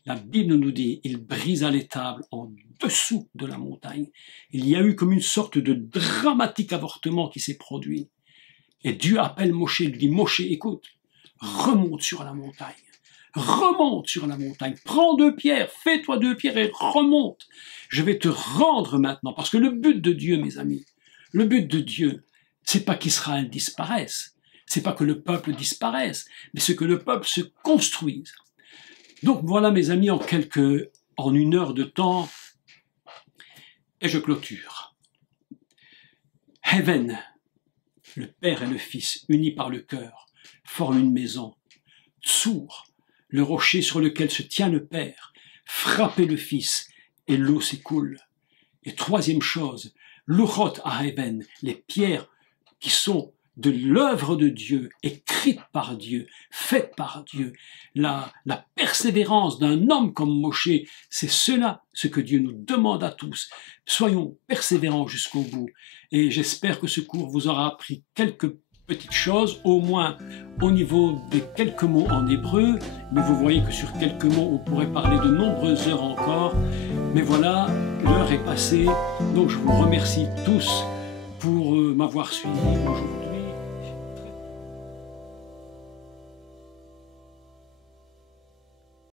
la Bible nous dit, il brisa les tables en dessous de la montagne. Il y a eu comme une sorte de dramatique avortement qui s'est produit. Et Dieu appelle Moshe, il lui dit, Moshe, écoute, remonte sur la montagne. Remonte sur la montagne, prends 2 pierres, fais-toi 2 pierres et remonte. Je vais te rendre maintenant, parce que le but de Dieu, mes amis, le but de Dieu, c'est pas qu'Israël disparaisse, c'est pas que le peuple disparaisse, mais c'est que le peuple se construise. Donc voilà, mes amis, en 1 heure de temps, et je clôture. Heaven, le Père et le Fils, unis par le cœur, forment une maison. Tsur, le rocher sur lequel se tient le Père, frappez le Fils, et l'eau s'écoule. Et 3e chose, l'urot haven, les pierres qui sont de l'œuvre de Dieu, écrite par Dieu, faite par Dieu. La persévérance d'un homme comme Moshe, c'est cela ce que Dieu nous demande à tous. Soyons persévérants jusqu'au bout. Et j'espère que ce cours vous aura appris quelques petites choses, au moins au niveau des quelques mots en hébreu. Mais vous voyez que sur quelques mots, on pourrait parler de nombreuses heures encore. Mais voilà, l'heure est passée. Donc je vous remercie tous pour m'avoir suivi aujourd'hui.